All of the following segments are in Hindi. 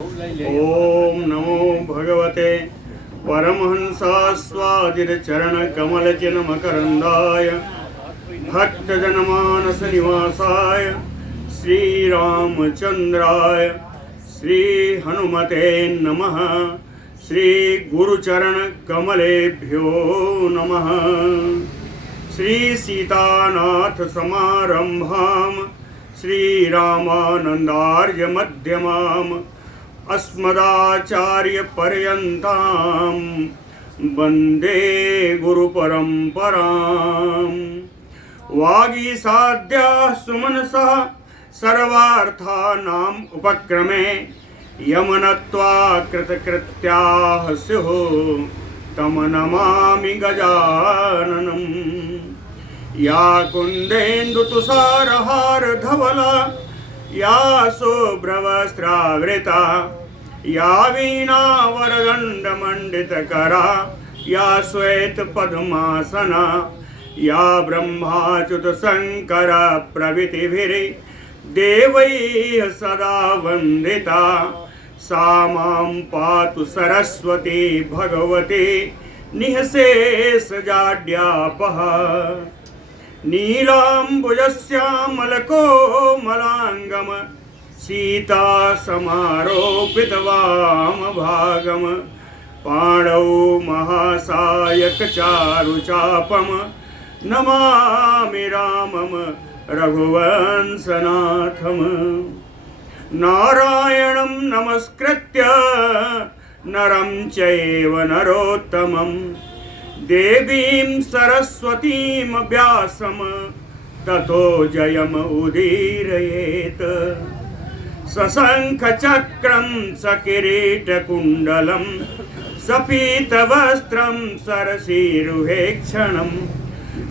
ओम नमो भगवते परमहंसास्वादितचरणकमलचिन्मकरन्दाय भक्तजनमानसनिवासाय श्रीरामचन्द्राय श्रीहनुमते नमः। श्रीगुरुचरणकमलेभ्यो नमः। श्रीसीतानाथसमारम्भां श्रीरामानन्दार्यमध्यमाम् अस्मदाचार्यपर्यन्तां वन्दे गुरुपरम्परां। वागीसाद्याः सुमनसः सर्वार्थानाम् उपक्रमे यमनत्वा कृतकृत्याः स्युः तं नमामि गजाननम्। या कुन्देन्दुतुषारहारधवला या शुभ्रवस्त्रावृता या वीणावरदण्डमण्डितकरा या श्वेतपद्मासना या ब्रह्माच्युतशङ्कर प्रभृतिभिर्देवैः सदा वन्दिता सा मां पातु सरस्वती भगवती निःशेषजाड्यापः। नीलाम्बुजश्यामलकोमलाङ्गम सीतासमारोपितवामभागम पाणौ महासायकचारुचापम नमामि रामम रघुवंशनाथम। नारायणं नमस्कृत्य नरं चैव नरोत्तमं देवीं सरस्वतीं व्यासं ततो जयमुदीरयेत्। सशङ्खचक्रं सकिरीटकुण्डलं सपीतवस्त्रं सरसीरुहेक्षणं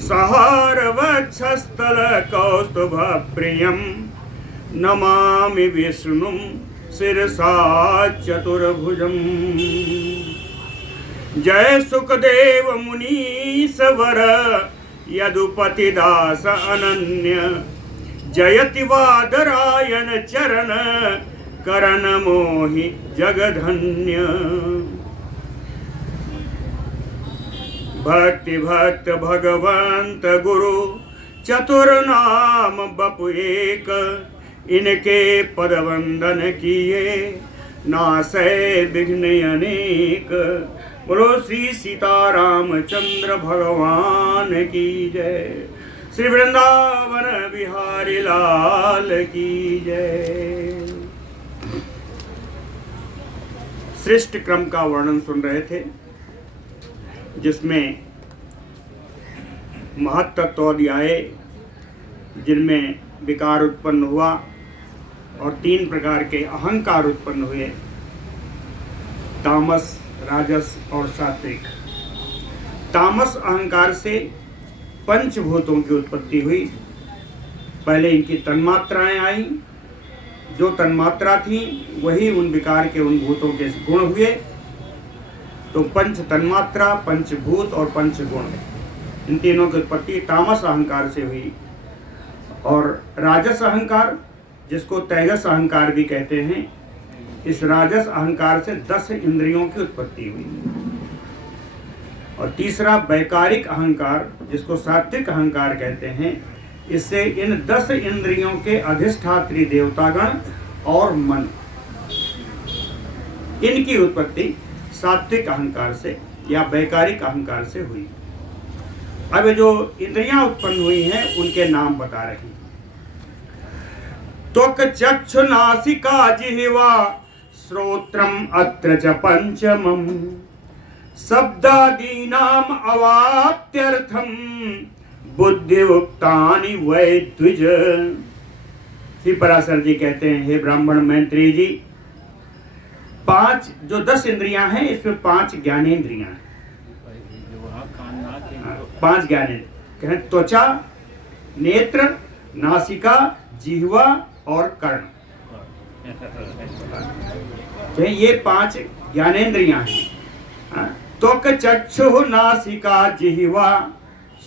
सहारवक्षस्थलकौस्तुभप्रियं नमामि विष्णुं शिरसा चतुर्भुजम्। जय सुखदेव मुनीश्वर यदुपतिदास अनन्य जयति वादरायण चरण करण मोहि जगधन्य। भक्ति भक्त भगवंत गुरु चतुर्नाम बपु एक इनके पद वंदन किए नासै विघ्न अनेक। बोलो श्री सीतारामचंद्र भगवान की जय। श्री वृंदावन बिहारी लाल की जय। श्रेष्ठ क्रम का वर्णन सुन रहे थे जिसमें महत्तत्वाध्याय जिनमें विकार उत्पन्न हुआ और 3 प्रकार के अहंकार उत्पन्न हुए, तामस राजस और सात्विक। तामस अहंकार से पंचभूतों की उत्पत्ति हुई। पहले इनकी तन्मात्राएं आई, जो तन्मात्रा थी वही उन विकार के उन भूतों के गुण हुए। तो पंच तन्मात्रा, पंचभूत और पंचगुण, इन तीनों की उत्पत्ति तामस अहंकार से हुई। और राजस अहंकार जिसको तेजस अहंकार भी कहते हैं, इस राजस अहंकार से 10 इंद्रियों की उत्पत्ति हुई। और तीसरा वैकारिक अहंकार जिसको सात्विक अहंकार कहते हैं, इससे इन 10 इंद्रियों के अधिष्ठात्री देवतागण और मन, इनकी उत्पत्ति सात्विक अहंकार से या वैकारिक अहंकार से हुई। अब जो इंद्रियां उत्पन्न हुई हैं उनके नाम बता रहे हैं। त्वक् चक्षु नासिका जिह्वा श्रोत्रम अत्र च पंचमम शब्दादीनाम अवाप्त्यर्थम बुद्धियुक्तानि वै द्विज। श्री पराशर जी कहते हैं, हे ब्राह्मण मैत्रेय जी, 5 जो 10 इंद्रियां हैं इसमें 5 ज्ञानेंद्रियां हैं। 5 ज्ञानेंद्रिय कहें, त्वचा, नेत्र, नासिका, जिह्वा और कर्ण। ये 5 ज्ञानेंद्रियां हैं। त्वक् चक्षुः नासिका जिह्वा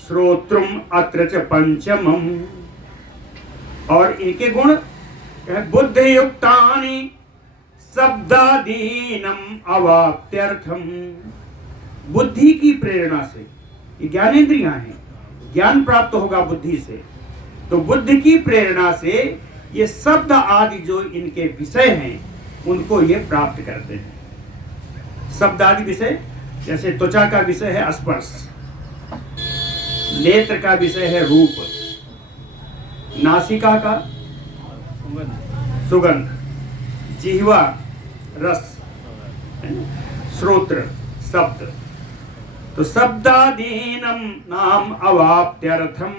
श्रोत्रम अत्र च पंचमम। और इनके गुण बुद्धि युक्तानि शब्दादीनम अवाप्त्यर्थम। बुद्धि की प्रेरणा से, ये ज्ञानेंद्रियां हैं, ज्ञान प्राप्त होगा बुद्धि से, तो बुद्धि की प्रेरणा से ये शब्द आदि जो इनके विषय हैं उनको ये प्राप्त करते हैं। शब्द आदि विषय, जैसे त्वचा का विषय है स्पर्श, नेत्र का विषय है रूप, नासिका का सुगंध, जिह्वा रस, श्रोत्र शब्द। तो शब्दादीनम नाम अवाप्त्यर्थम,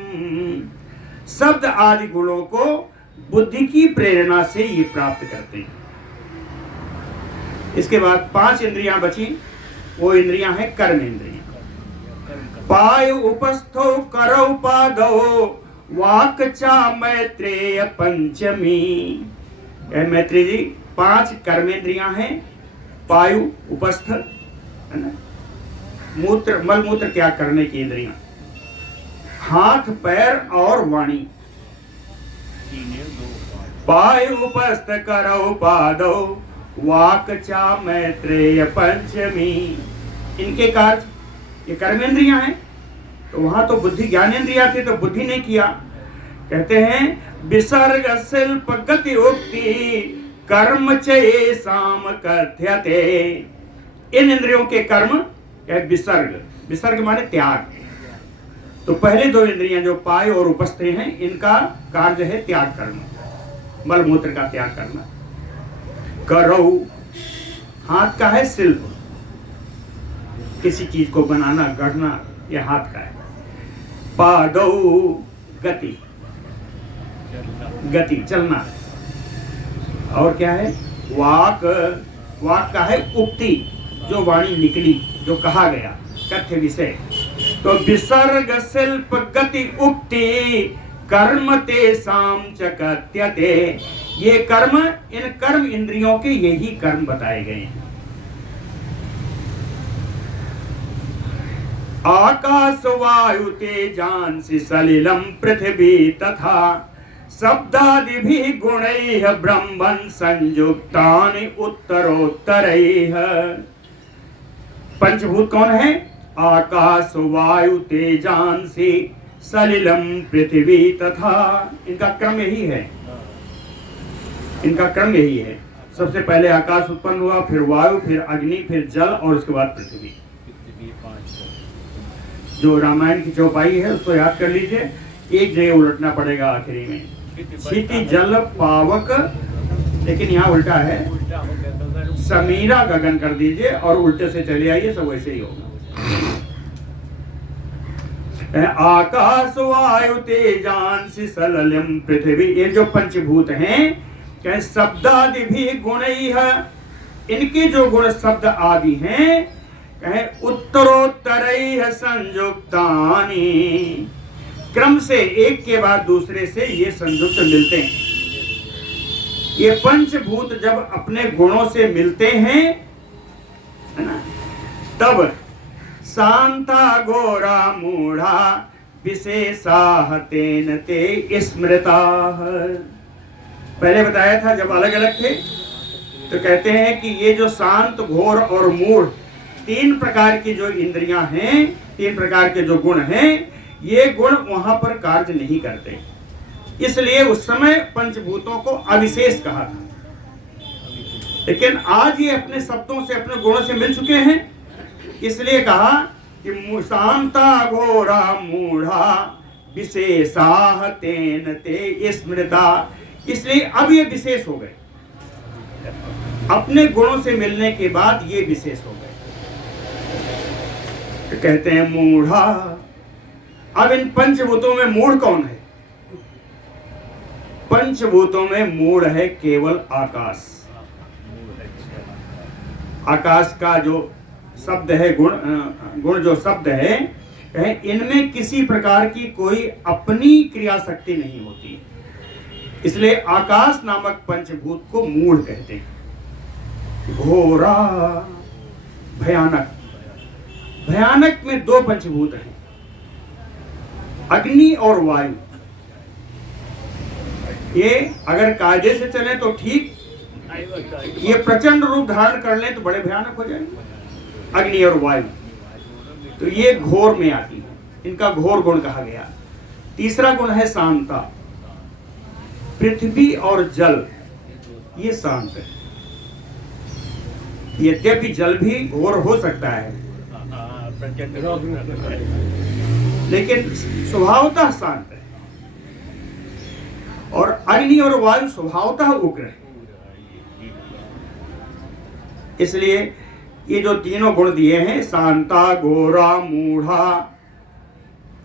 शब्द आदि गुणों को बुद्धि की प्रेरणा से ये प्राप्त करते हैं। इसके बाद 5 इंद्रियां बची, वो इंद्रियां हैं कर्म इंद्रियां। पायु उपस्थो करौ पादौ वाक्चा मैत्रेय पंचमी। मैत्री जी 5 कर्मेंद्रियां हैं, पायु उपस्थ है ना, मूत्र मल मूत्र त्याग करने की इंद्रियां, हाथ पैर और वाणी। पायु उपस्थ करौ पादौ वाक्चा मैत्रेय पंचमी। इनके कार्य, ये कर्मेंद्रियां हैं, तो वहां तो बुद्धि ज्ञानेंद्रिया थी तो बुद्धि ने किया। कहते हैं विसर्ग शिल्प गति उक्ति कर्म चे साम कथ्यते। इन इंद्रियों के कर्म विसर्ग, विसर्ग माने त्याग। तो पहले 2 इंद्रियां जो पाय और उपस्थ हैं, इनका कार्य है त्याग करना, मल मूत्र का त्याग करना। करौ, हाथ का है शिल्प, किसी चीज को बनाना गढ़ना, यह हाथ का है। पादौ गति, गति चलना। और क्या है? वाक, वाक का है उक्ति, जो वाणी निकली, जो कहा गया, कथ्य विषय। तो विसर्ग शिल्प गति उक्ति कर्म ते साम च कथ्यते। ये कर्म, इन कर्म इंद्रियों के यही कर्म बताए गए हैं। आकाश वायु तेजांसि सलिलम पृथ्वी तथा शब्दादिभिः गुणैः ब्रह्मन् संयुक्तानि उत्तरोत्तरैः। पंचभूत कौन है? आकाश वायु तेजांसि सलिलम पृथ्वी तथा। इनका क्रम यही है, इनका क्रम यही है। सबसे पहले आकाश उत्पन्न हुआ, फिर वायु, फिर अग्नि, फिर जल और उसके बाद पृथ्वी। जो रामायण की चौपाई है उसको याद कर लीजिए, एक जगह उलटना पड़ेगा आखिरी में। क्षिति जल पावक, लेकिन यहाँ उल्टा है, समीरा गगन कर दीजिए और उल्टे से चले आइए, सब वैसे ही होगा। आकाश वायु तेजांसि सलिलम पृथ्वी, ये जो पंचभूत हैं, कहे शब्दादि भी गुणैः, इनके जो गुण शब्द आदि हैं, कहे उत्तरोत्तरैः संयुक्तानि, क्रम से एक के बाद दूसरे से ये संयुक्त मिलते हैं। ये पंचभूत जब अपने गुणों से मिलते हैं, है ना, तब शांता घोरा मूढ़ा विशेषाः तेन ते स्मृताः। पहले बताया था जब अलग अलग थे तो कहते हैं कि ये जो शांत, घोर और मूढ़ 3 प्रकार की जो इंद्रियां हैं, 3 प्रकार के जो गुण हैं, ये गुण वहां पर कार्य नहीं करते, इसलिए उस समय पंचभूतों को अविशेष कहा था। लेकिन आज ये अपने शब्दों से, अपने गुणों से मिल चुके हैं, इसलिए कहा कि शांता घोरा मूढ़ा विशेषाः तेन ते स्मृता। इसलिए अब ये विशेष हो गए, अपने गुणों से मिलने के बाद ये विशेष हो गए। तो कहते हैं मूढ़ा। अब इन पंचभूतों में मूढ़ कौन है? पंचभूतों में मूढ़ है केवल आकाश। आकाश का जो शब्द है, गुण जो शब्द है, इनमें किसी प्रकार की कोई अपनी क्रिया शक्ति नहीं होती, इसलिए आकाश नामक पंचभूत को मूढ़ कहते हैं। घोरा, भयानक। भयानक में 2 पंचभूत हैं, अग्नि और वायु। ये अगर कायदे से चले तो ठीक, ये प्रचंड रूप धारण कर लें तो बड़े भयानक हो जाएंगे। अग्नि और वायु तो ये घोर में आती है, इनका घोर गुण कहा गया। तीसरा गुण है शांता। पृथ्वी और जल ये शांत है। यद्यपि जल भी घोर हो सकता है लेकिन स्वभावतः शांत है, और अग्नि और वायु स्वभावतः उग्र है। इसलिए ये जो तीनों गुण दिए हैं, शांता, घोरा, मूढ़ा,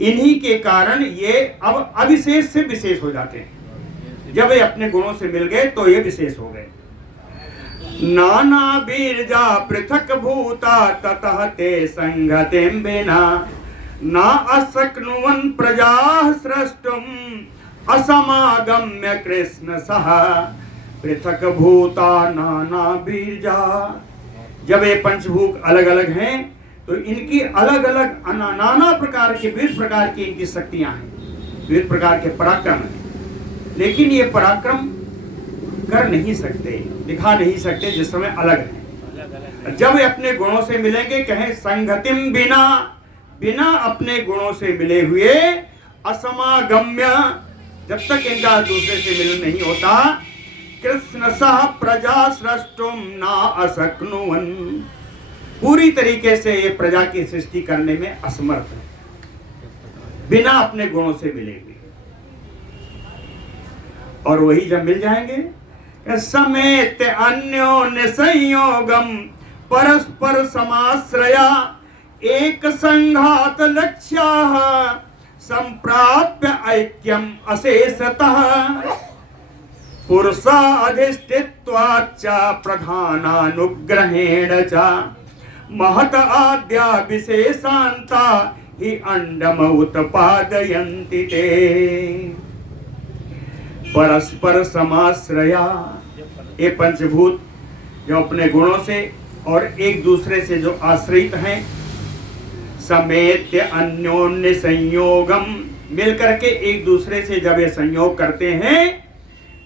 इन्हीं के कारण ये अब अविशेष से विशेष हो जाते हैं। जब ये अपने गुणों से मिल गए तो ये विशेष हो गए। नाना बीर्जा पृथक भूता ततः ते संगतिं बिना ना अशक्नुवन् प्रजाः स्रष्टुम् असमागम्य कृष्ण सह पृथक भूता नाना बीर्जा। जब ये पंचभूत अलग अलग हैं तो इनकी अलग अलग नाना प्रकार के विविध प्रकार की इनकी शक्तियां हैं, विविध प्रकार के पराक्रम हैं, लेकिन ये पराक्रम कर नहीं सकते, दिखा नहीं सकते जिस समय अलग है। जब वे अपने गुणों से मिलेंगे, कहें संगतिम बिना, बिना अपने गुणों से मिले हुए, असमागम्य, जब तक इनका दूसरे से मिलन नहीं होता, कृष्ण सह प्रजा सृष्टुम ना अशक्नुवन्, पूरी तरीके से ये प्रजा की सृष्टि करने में असमर्थ है, बिना अपने गुणों से मिले हुए। और वही जब मिल जाएंगे, समेत अन्योन्य संयोगम परस्पर समाश्रया एक संघात लक्ष्याः संप्राप्य ऐक्यम अशेषतः पुरुषा अधिष्ठित्वाच्च प्रधानानुग्रहेण च महत आद्या विशेषान्ता हि अंडम उत्पादयन्ति ते। परस्पर समाश्रया, ये पंचभूत जो अपने गुणों से और एक दूसरे से जो आश्रित हैं, समेत्य अन्योन्य संयोगम, मिलकर के एक दूसरे से जब ये संयोग करते हैं,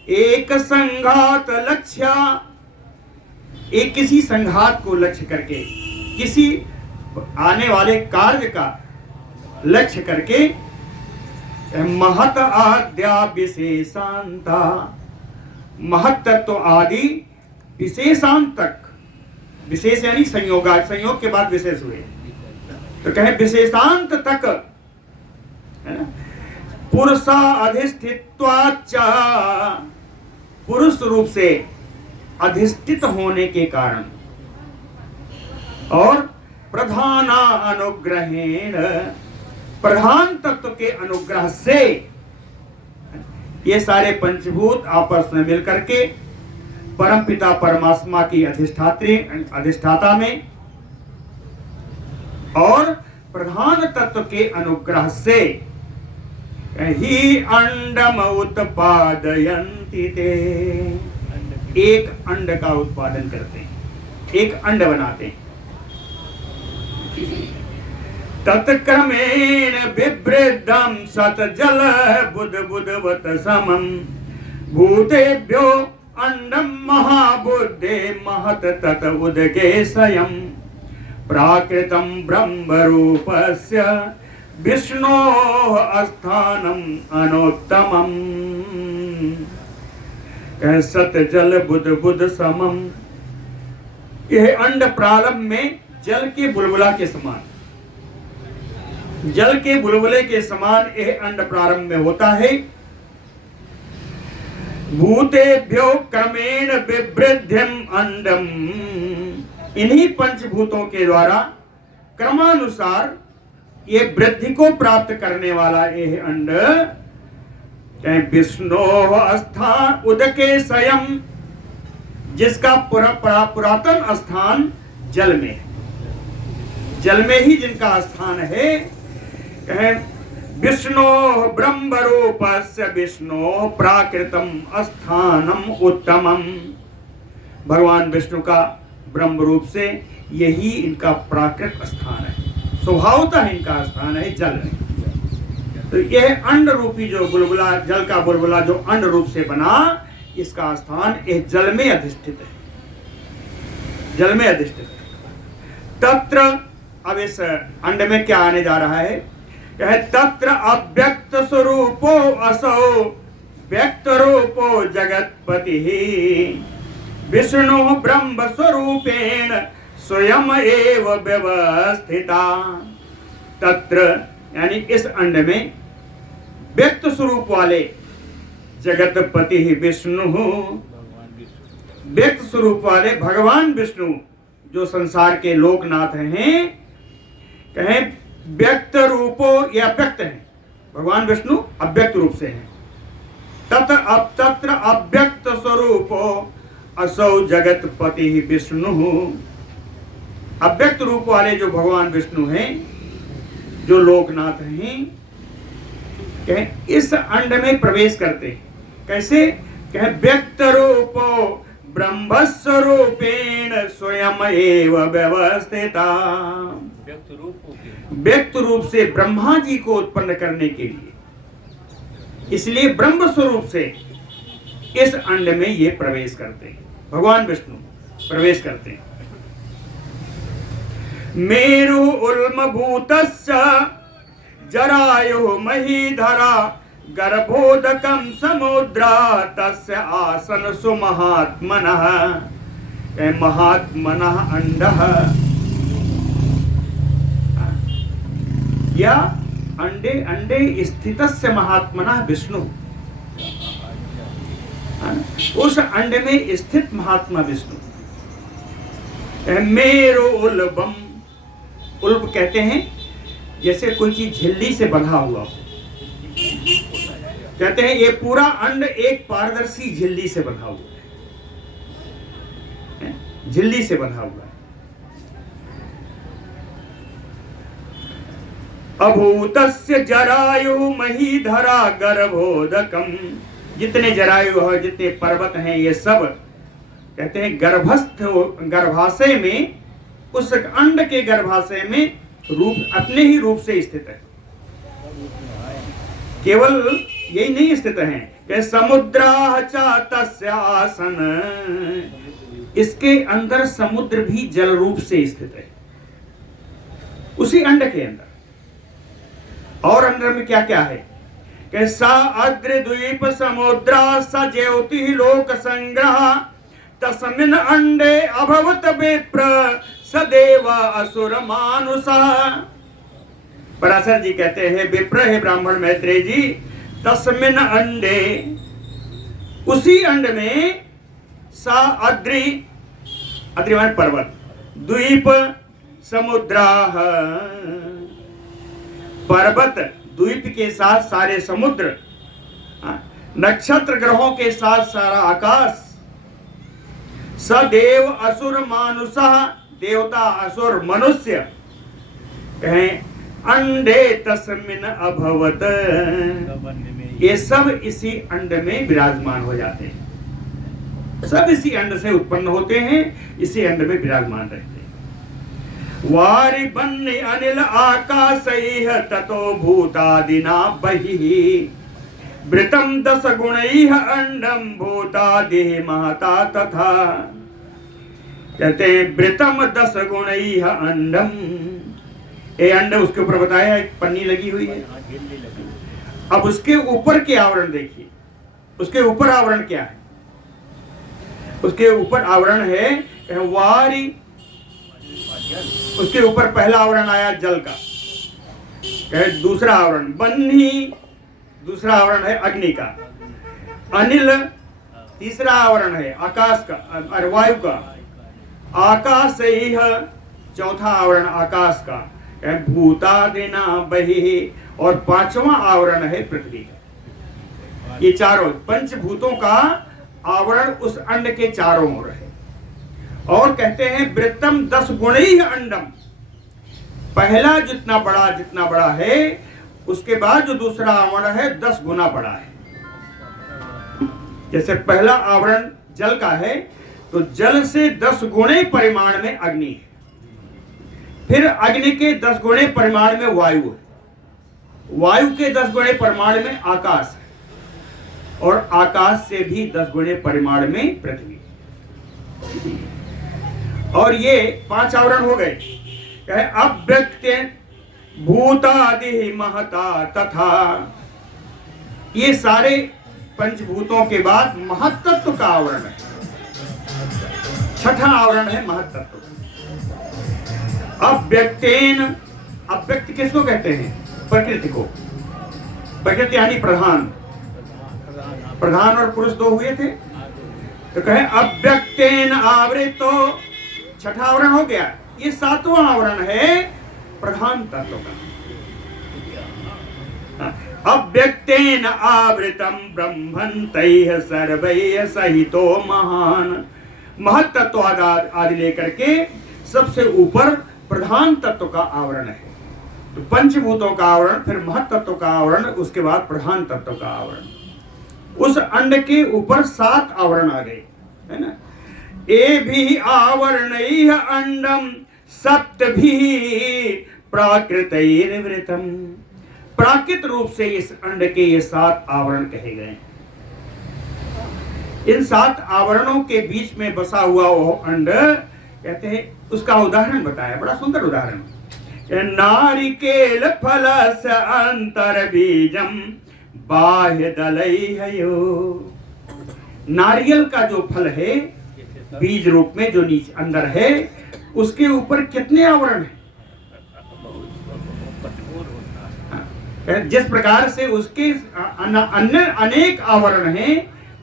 एक संघात लक्ष्य, एक किसी संघात को लक्ष्य करके, किसी आने वाले कार्य का लक्ष्य करके, महत आद्या विशेषांता, महत तत्व आदि विशेषांत तक, विशेष यानी संयोगा, संयोग के बाद विशेष हुए तो कहें विशेषांत तक, पुरुषा अधिष्ठित्वाच्च, पुरुष रूप से अधिष्ठित होने के कारण, और प्रधाना अनुग्रहेण, प्रधान तत्व के अनुग्रह से ये सारे पंचभूत आपस में मिलकर के परमपिता परमात्मा की अधिष्ठाता में और प्रधान तत्व के अनुग्रह से ही अंडम उत्पादयन्ति ते, एक अंड का उत्पादन करते हैं, एक अंड बनाते हैं। तत्क्रमेण बिभ्रदं सतजल बुद्बुद्वत समं भूतेभ्यो अंडं महाबुद्धे महत तत उदके स्वयं प्राकृतं ब्रह्मरूपस्य विष्णोः अस्थानम् अनोत्तमम्। सतजल बुद्बुद समम, यह अंड प्रारंभ में जल के बुलबुला के समान, जल के बुलबुले के समान यह अंड प्रारंभ में होता है। भूतेभ्यो क्रमेण विवृद्धिम अंडम, इन्हीं पंचभूतों के द्वारा क्रमानुसार ये वृद्धि को प्राप्त करने वाला यह अंड विष्णु स्थान उदके स्वयं, जिसका पुरातन स्थान जल में है, जल में ही जिनका स्थान है। विष्णु ब्रह्म रूपस्य विष्णु प्राकृतम स्थानम उत्तमम, भगवान विष्णु का ब्रह्म रूप से यही इनका प्राकृत स्थान है, स्वभावतः इनका स्थान है जल में। तो यह अंड रूपी जो बुलबुला, जल का बुलबुला जो अंड रूप से बना, इसका स्थान इस जल में अधिष्ठित है, जल में अधिष्ठित है। तत्र, अब इस अंड में क्या आने जा रहा है, कहे तत्र अव्यक्त स्वरूपो असौ व्यक्त रूपो जगतपति विष्णु ब्रह्म स्वरूपेण स्वयं एव व्यवस्थिता। तत्र यानी इस अंड में व्यक्त स्वरूप वाले जगतपति विष्णु, व्यक्त स्वरूप वाले भगवान विष्णु जो संसार के लोकनाथ हैं, कहें व्यक्त रूपो या व्यक्त हैं, भगवान विष्णु अव्यक्त रूप से हैं। तत्र अव्यक्त स्वरूपो असौ जगतपति विष्णु, अव्यक्त रूप वाले जो भगवान विष्णु हैं, जो लोकनाथ हैं, कहें इस अंड में प्रवेश करते हैं। कैसे, कहें व्यक्त रूपो ब्रह्मस्वरूपेण स्वयं एव व्यवस्थिता। व्यक्त रूप से ब्रह्मा जी को उत्पन्न करने के लिए, इसलिए ब्रह्म स्वरूप से इस अंड में ये प्रवेश करते हैं, भगवान विष्णु प्रवेश करते हैं। मेरु उल्मभूतस्य जरायुः महीधरा गर्भोदकं समुद्रा तस्य आसन सुमहात्मनः, महात्मनः अंडः, या अंडे अंडे स्थितस्य महात्मनः विष्णु, उस अंड में स्थित महात्मा विष्णु। मेरो उल्बम, उल्ब कहते हैं जैसे कोई चीज झिल्ली से बंधा हुआ हो, कहते हैं ये पूरा अंड एक पारदर्शी झिल्ली से बंधा हुआ है, झिल्ली से बंधा हुआ है। अभूतस्य जरायु महीधरा गर्भोदकम, जितने जरायु है, जितने पर्वत हैं, ये सब कहते हैं गर्भस्थ, गर्भाशय में, उस अंड के गर्भाशय में रूप, अपने ही रूप से स्थित है। केवल यही नहीं स्थित है कि समुद्रा च तस्य आसन, इसके अंदर समुद्र भी जल रूप से स्थित है, उसी अंड के अंदर। और अंदर में क्या क्या है, कि सा अद्र द्वीप समुद्रा स ज्योति लोक संग्रह तस्मिन् अंडे अभवत विप्र सदेव असुर मानुषः। पराशर जी कहते हैं, विप्र है ब्राह्मण मैत्रेय जी, तस्मिन् अंडे, उसी अंड में, सा अद्रि, अद्रि माने पर्वत, द्वीप समुद्राः, पर्वत द्वीप के साथ सारे समुद्र, नक्षत्र ग्रहों के साथ सारा आकाश, सदेव असुर मानुषः, देवता असुर मनुष्य, कहें अंडे तस्मिन् अभवत, ये सब इसी अंड में विराजमान हो जाते हैं, सब इसी अंड से उत्पन्न होते हैं, इसी अंड में विराजमान रहते हैं। वारि बन्नि अनिल आकाशैः ततो भूतादिना बहिः वृतं दश गुणैः अंडं भूतादिः महता तथा। कहते हैं वृतम 10 गुणैः अंडम, ये अंड उसके ऊपर बताया, एक पन्नी लगी हुई है। अब उसके ऊपर के आवरण देखिए, उसके ऊपर आवरण क्या है, उसके ऊपर आवरण है वारी, उसके ऊपर पहला आवरण आया जल का, दूसरा आवरण बन्ही, दूसरा आवरण है अग्नि का, अनिल तीसरा आवरण है आकाश का और वायु का, आकाश से ही है चौथा आवरण आकाश का, भूतादिना बहिः, और पांचवा आवरण है पृथ्वी का। ये चारों पंचभूतों का आवरण उस अंड के चारों ओर है। और कहते हैं वृत्तम 10 गुणैः अंडम, पहला जितना बड़ा है, उसके बाद जो दूसरा आवरण है 10 गुना बड़ा है। जैसे पहला आवरण जल का है, तो जल से 10 गुणे परिमाण में अग्नि है, फिर अग्नि के 10 गुणे परिमाण में वायु है, वायु के 10 गुणे परिमाण में आकाश है, और आकाश से भी 10 गुणे परिमाण में पृथ्वी। और ये 5 आवरण हो गए। अव्यक्त भूतादि महता तथा, ये सारे पंचभूतों के बाद महत्तत्व का आवरण है। छठा आवरण है महत्तत्व। अव्यक्तेन, अव्यक्त किसको कहते हैं? प्रकृति को। प्रकृति यानी प्रधान, प्रधान और पुरुष 2 हुए थे, तो कहे अव्यक्तेन आवृतो, छठा आवरण हो गया। ये 7वां आवरण है प्रधान तत्व का। अव्यक्तेन आवृतम ब्रह्मन्तैः सर्वैः सहितो महान, महत्तत्व आदि लेकर के सबसे ऊपर प्रधान तत्व का आवरण है। तो पंचभूतों का आवरण, फिर महत्तत्व का आवरण, उसके बाद प्रधान तत्व का आवरण। उस अंड के ऊपर 7 आवरण आ गए, है ना। ए भी आवरणैः अंडम सप्तभिः प्राकृतैर्वृतम, प्राकृत रूप से इस अंड के ये 7 आवरण कहे गए। इन 7 आवरणों के बीच में बसा हुआ वो अंड कहते हैं, उसका उदाहरण बताया, बड़ा सुंदर उदाहरण। नारिकेल फलस अंतर बीजम बाह्य दलैहयो, नारियल का जो फल है बीज रूप में जो नीचे अंदर है, उसके ऊपर कितने आवरण हैं? जिस प्रकार से उसके अन्य अनेक आवरण हैं,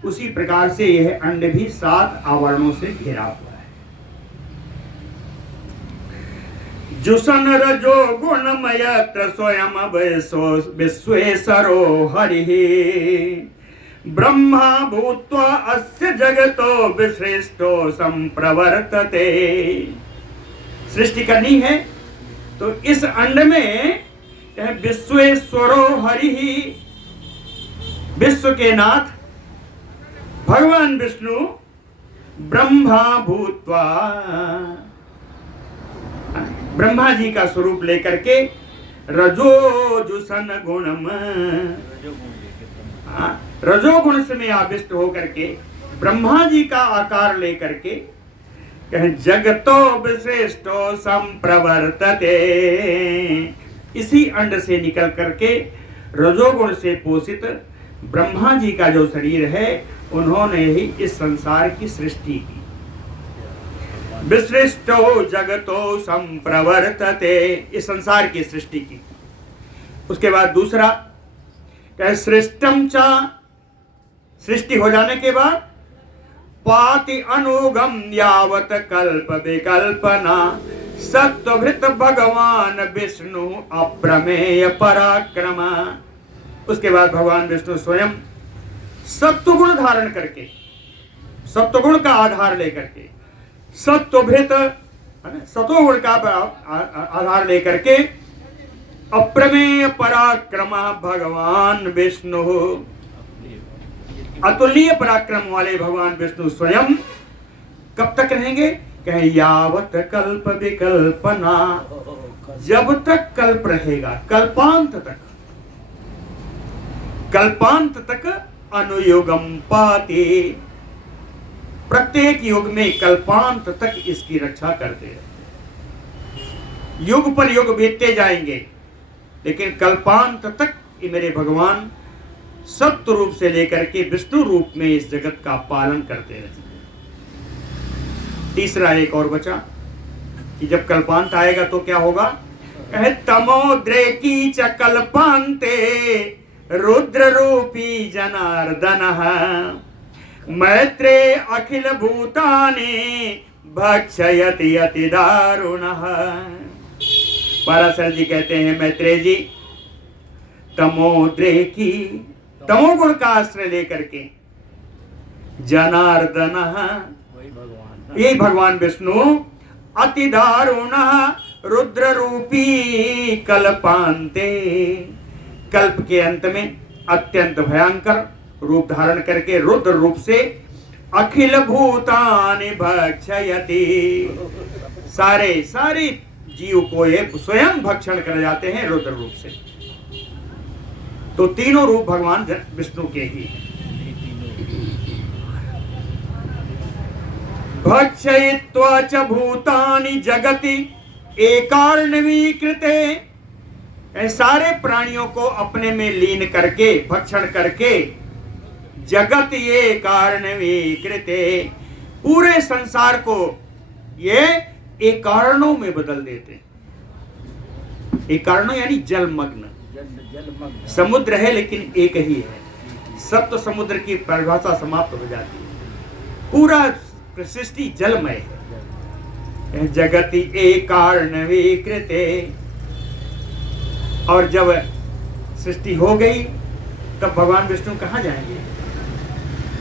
उसी प्रकार से यह अंड भी 7 आवरणों से घिरा हुआ है। जुसन रजो गुणमयत्र स्वयं विश्वेश्वरो हरिः ब्रह्मा भूत्वा अस्य जगतो विसृष्टो संप्रवर्तते। सृष्टि करनी है तो इस अंड में विश्वेश्वरो हरिः, विश्व के नाथ भगवान विष्णु ब्रह्मा भूत्वा, ब्रह्मा जी का स्वरूप लेकर के रजोजुसन गुणम, रजोगुण से में आविष्ट होकर के ब्रह्मा जी का आकार लेकर के कहें जगतो विश्रेष्टो संप्रवर्तते, इसी अंड से निकल करके रजोगुण से पोषित ब्रह्मा जी का जो शरीर है, उन्होंने ही इस संसार की सृष्टि की। विसृष्टो जगतो संप्रवर्तते, इस संसार की सृष्टि की। उसके बाद दूसरा क्या, सृष्टम चा, सृष्टि हो जाने के बाद पाति अनुगम यावत कल्प विकल्पना सत्वभृत भगवान विष्णु अप्रमेय पराक्रमा। उसके बाद भगवान विष्णु स्वयं सत्वगुण धारण करके, सत्वगुण का आधार लेकर के, सत्वभृत सतोगुण का आधार लेकर के अप्रमेय पराक्रमा भगवान विष्णु, अतुलनीय पराक्रम वाले भगवान विष्णु स्वयं कब तक रहेंगे? कहें यावत कल्प विकल्पना, जब तक कल्प रहेगा, कल्पांत तक, कल्पांत तक अनुयुगम पाते, प्रत्येक युग में कल्पांत तक इसकी रक्षा करते हैं। युग पर युग बीतते जाएंगे, लेकिन कल्पांत तक ये मेरे भगवान सत्य रूप से लेकर के विष्णु रूप में इस जगत का पालन करते रहेंगे। तीसरा एक और बचा कि जब कल्पांत आएगा तो क्या होगा? कहे तमोद्रे की च कल्पांते रुद्र रूपी जनार्दन मैत्रे अखिल भूतानि भक्षयति अति दारुणः। पराशर जी कहते हैं, मैत्रेय जी, तमोद्रे की, तमोगुण का आश्रय लेकर के जनार्दन, ये भगवान विष्णु अति दारुण रुद्र रूपी कल्पांते, कल्प के अंत में अत्यंत भयंकर रूप धारण करके रुद्र रूप से अखिल भूतानि भक्षयति, सारे सारे जीव को ये स्वयं भक्षण कर जाते हैं रुद्र रूप से। तो तीनों रूप भगवान विष्णु के ही हैं। भक्षयित्वा च भूतानि जगति एकार्णवीकृते, सारे प्राणियों को अपने में लीन करके, भक्षण करके, जगत ये कारणवीकृते, पूरे संसार को ये एकारणों में बदल देते। एकारणों यानी जलमग्न। समुद्र है लेकिन एक ही है। सब तो समुद्र की परिभाषा समाप्त हो जाती है। पूरा सृष्टि जलमय है। जगति एकार्णवीकृते, और जब सृष्टि हो गई तब भगवान विष्णु कहाँ जाएंगे?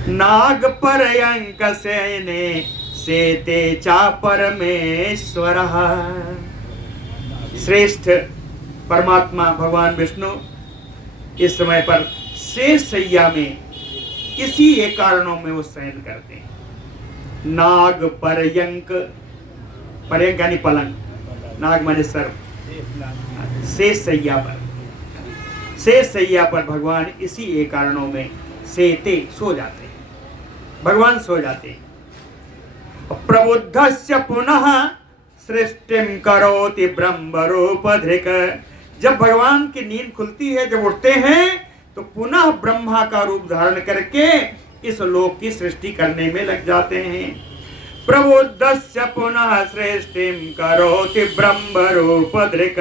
नाग पर्यंक सेने सेते चा परमेश्वर। श्रेष्ठ परमात्मा भगवान विष्णु इस समय पर शेष सैया में इसी एक कारणों में वो शयन करते हैं। नाग पर्यंक, पर्यंक यानी पलंग, नाग माने सर्प, शेष सैया पर, शेष सैया पर भगवान इसी एक कारणों में सेते, सो जाते हैं। भगवान सो जाते हैं। प्रबुद्धस्य पुनः सृष्टिम करोति ब्रह्मरूपधृक। जब भगवान की नींद खुलती है, जब उठते हैं, तो पुनः ब्रह्मा का रूप धारण करके इस लोक की सृष्टि करने में लग जाते हैं। प्रबुद्धस्य पुनः सृष्टिम करोति ब्रह्मरूपधृक।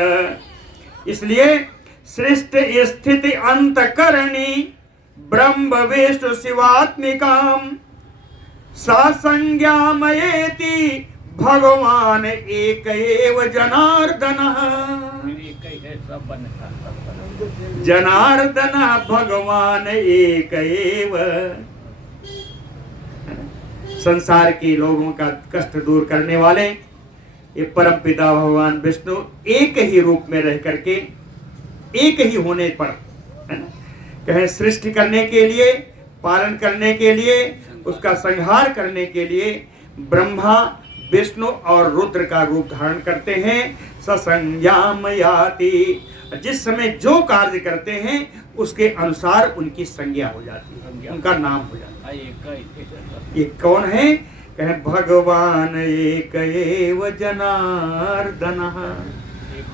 इसलिए सृष्टि स्थिति अंतकरणी ब्रह्म विष्णु शिवात्मिकाम सा संज्ञामयेति भगवान एक एव जनार्दन। जनार्दन भगवान एक एव। संसार के लोगों का कष्ट दूर करने वाले ये परम पिता भगवान विष्णु एक ही रूप में रह करके, एक ही होने पर, कहे सृष्टि करने के लिए, पालन करने के लिए, उसका संहार करने के लिए ब्रह्मा, विष्णु और रुद्र का रूप धारण करते हैं। ससंज्ञाम याति। जिस समय जो कार्य करते हैं उसके अनुसार उनकी संज्ञा हो जाती है, उनका नाम हो जाता है। ये कौन है? कहे भगवान एक एव जनार्दन।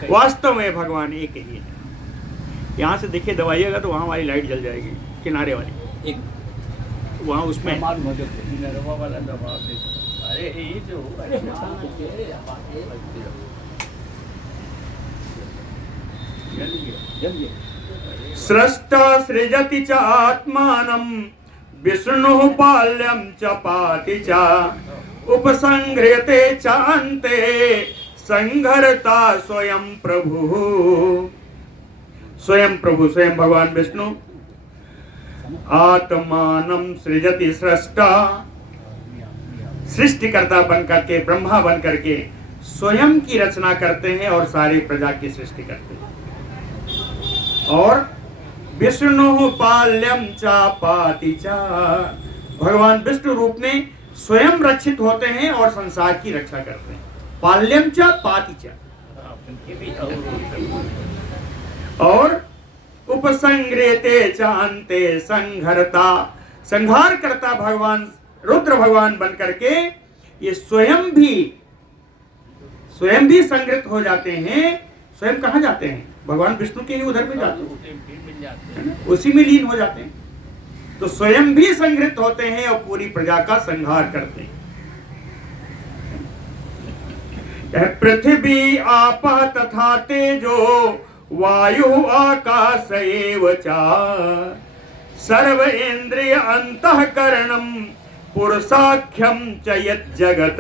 वास्तव में भगवान एक ही है। यहाँ से देखिए दबाइएगा तो वहाँ वाली लाइट जल जाएगी, किनारे वाली एक, वहाँ उसमें सृष्टा सृजति च आत्मानं विष्णुः पाल्यं च पाति च उपसंहृते च अन्ते संहर्ता स्वयं प्रभुः। स्वयं प्रभु, स्वयं भगवान विष्णु आत्मानं सृजति, सृष्टा सृष्टिकर्ता बन करके, ब्रह्मा बन करके स्वयं की रचना करते हैं और सारी प्रजा की सृष्टि करते हैं। और विष्णु पाल्यम चा पाति चा, भगवान विष्णु रूप में स्वयं रक्षित होते हैं और संसार की रक्षा करते हैं। पाल्यम चा पाति चा। और उपसंग्रहते चांते संघरता, संहार करता भगवान रुद्र भगवान बन करके ये स्वयं भी संग्रहित हो जाते हैं। स्वयं कहाँ जाते हैं? भगवान विष्णु के ही उधर में जाते हैं, उसी में लीन हो जाते हैं। तो स्वयं भी संग्रहित होते हैं और पूरी प्रजा का संहार करते हैं। पृथ्वी आपा तथा तेजो वायु आकाश एव चा सर्व इंद्रिय अंतःकरणम पुरुषाख्यम च यत् जगत।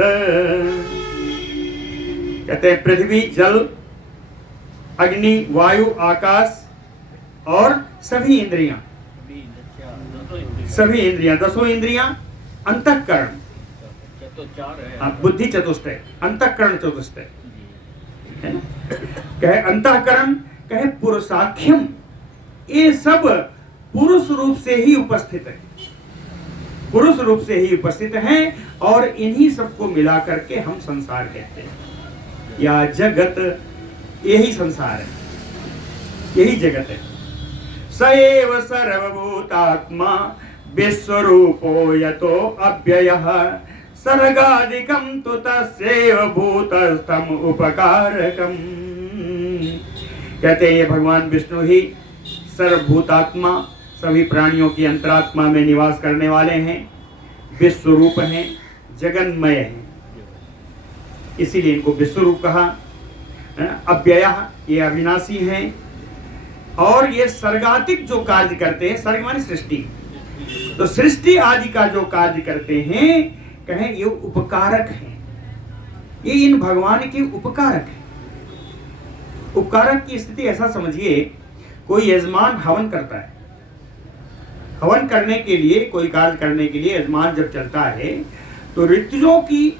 कहते हैं पृथ्वी, जल, अग्नि, वायु, आकाश और सभी इंद्रियां, दसों इंद्रियां, अंतःकरण, बुद्धि चतुष्टय, अंतःकरण चतुष्टय है ना। कहे अंतःकरण, कहे पुरुषाख्यम, ये सब पुरुष रूप से ही उपस्थित है, पुरुष रूप से ही उपस्थित हैं। और इन्हीं सबको मिला करके हम संसार कहते हैं, या जगत, यही संसार है, यही जगत है। सएव सर्वभूतात्मा विश्वरूपो यतो अव्ययः सर्गादिकं तु तस्यैव भूतस्थम उपकारकम। कहते हैं ये भगवान विष्णु ही सर्वभूतात्मा, सभी प्राणियों की अंतरात्मा में निवास करने वाले हैं, विश्वरूप हैं, जगन्मय हैं, इसीलिए इनको विश्वरूप कहा। अव्ययः, ये अविनाशी हैं, और ये सर्गातिक जो कार्य करते हैं, सर्ग माने सृष्टि, तो सृष्टि आदि का जो कार्य करते हैं, कहें ये उपकारक हैं, ये इन भगवान के उपकारक हैं। उपकारक की स्थिति ऐसा समझिए, कोई यजमान हवन करता है, हवन करने के लिए, कोई कार्य करने के लिए यजमान जब चलता है तो ऋत्विजों की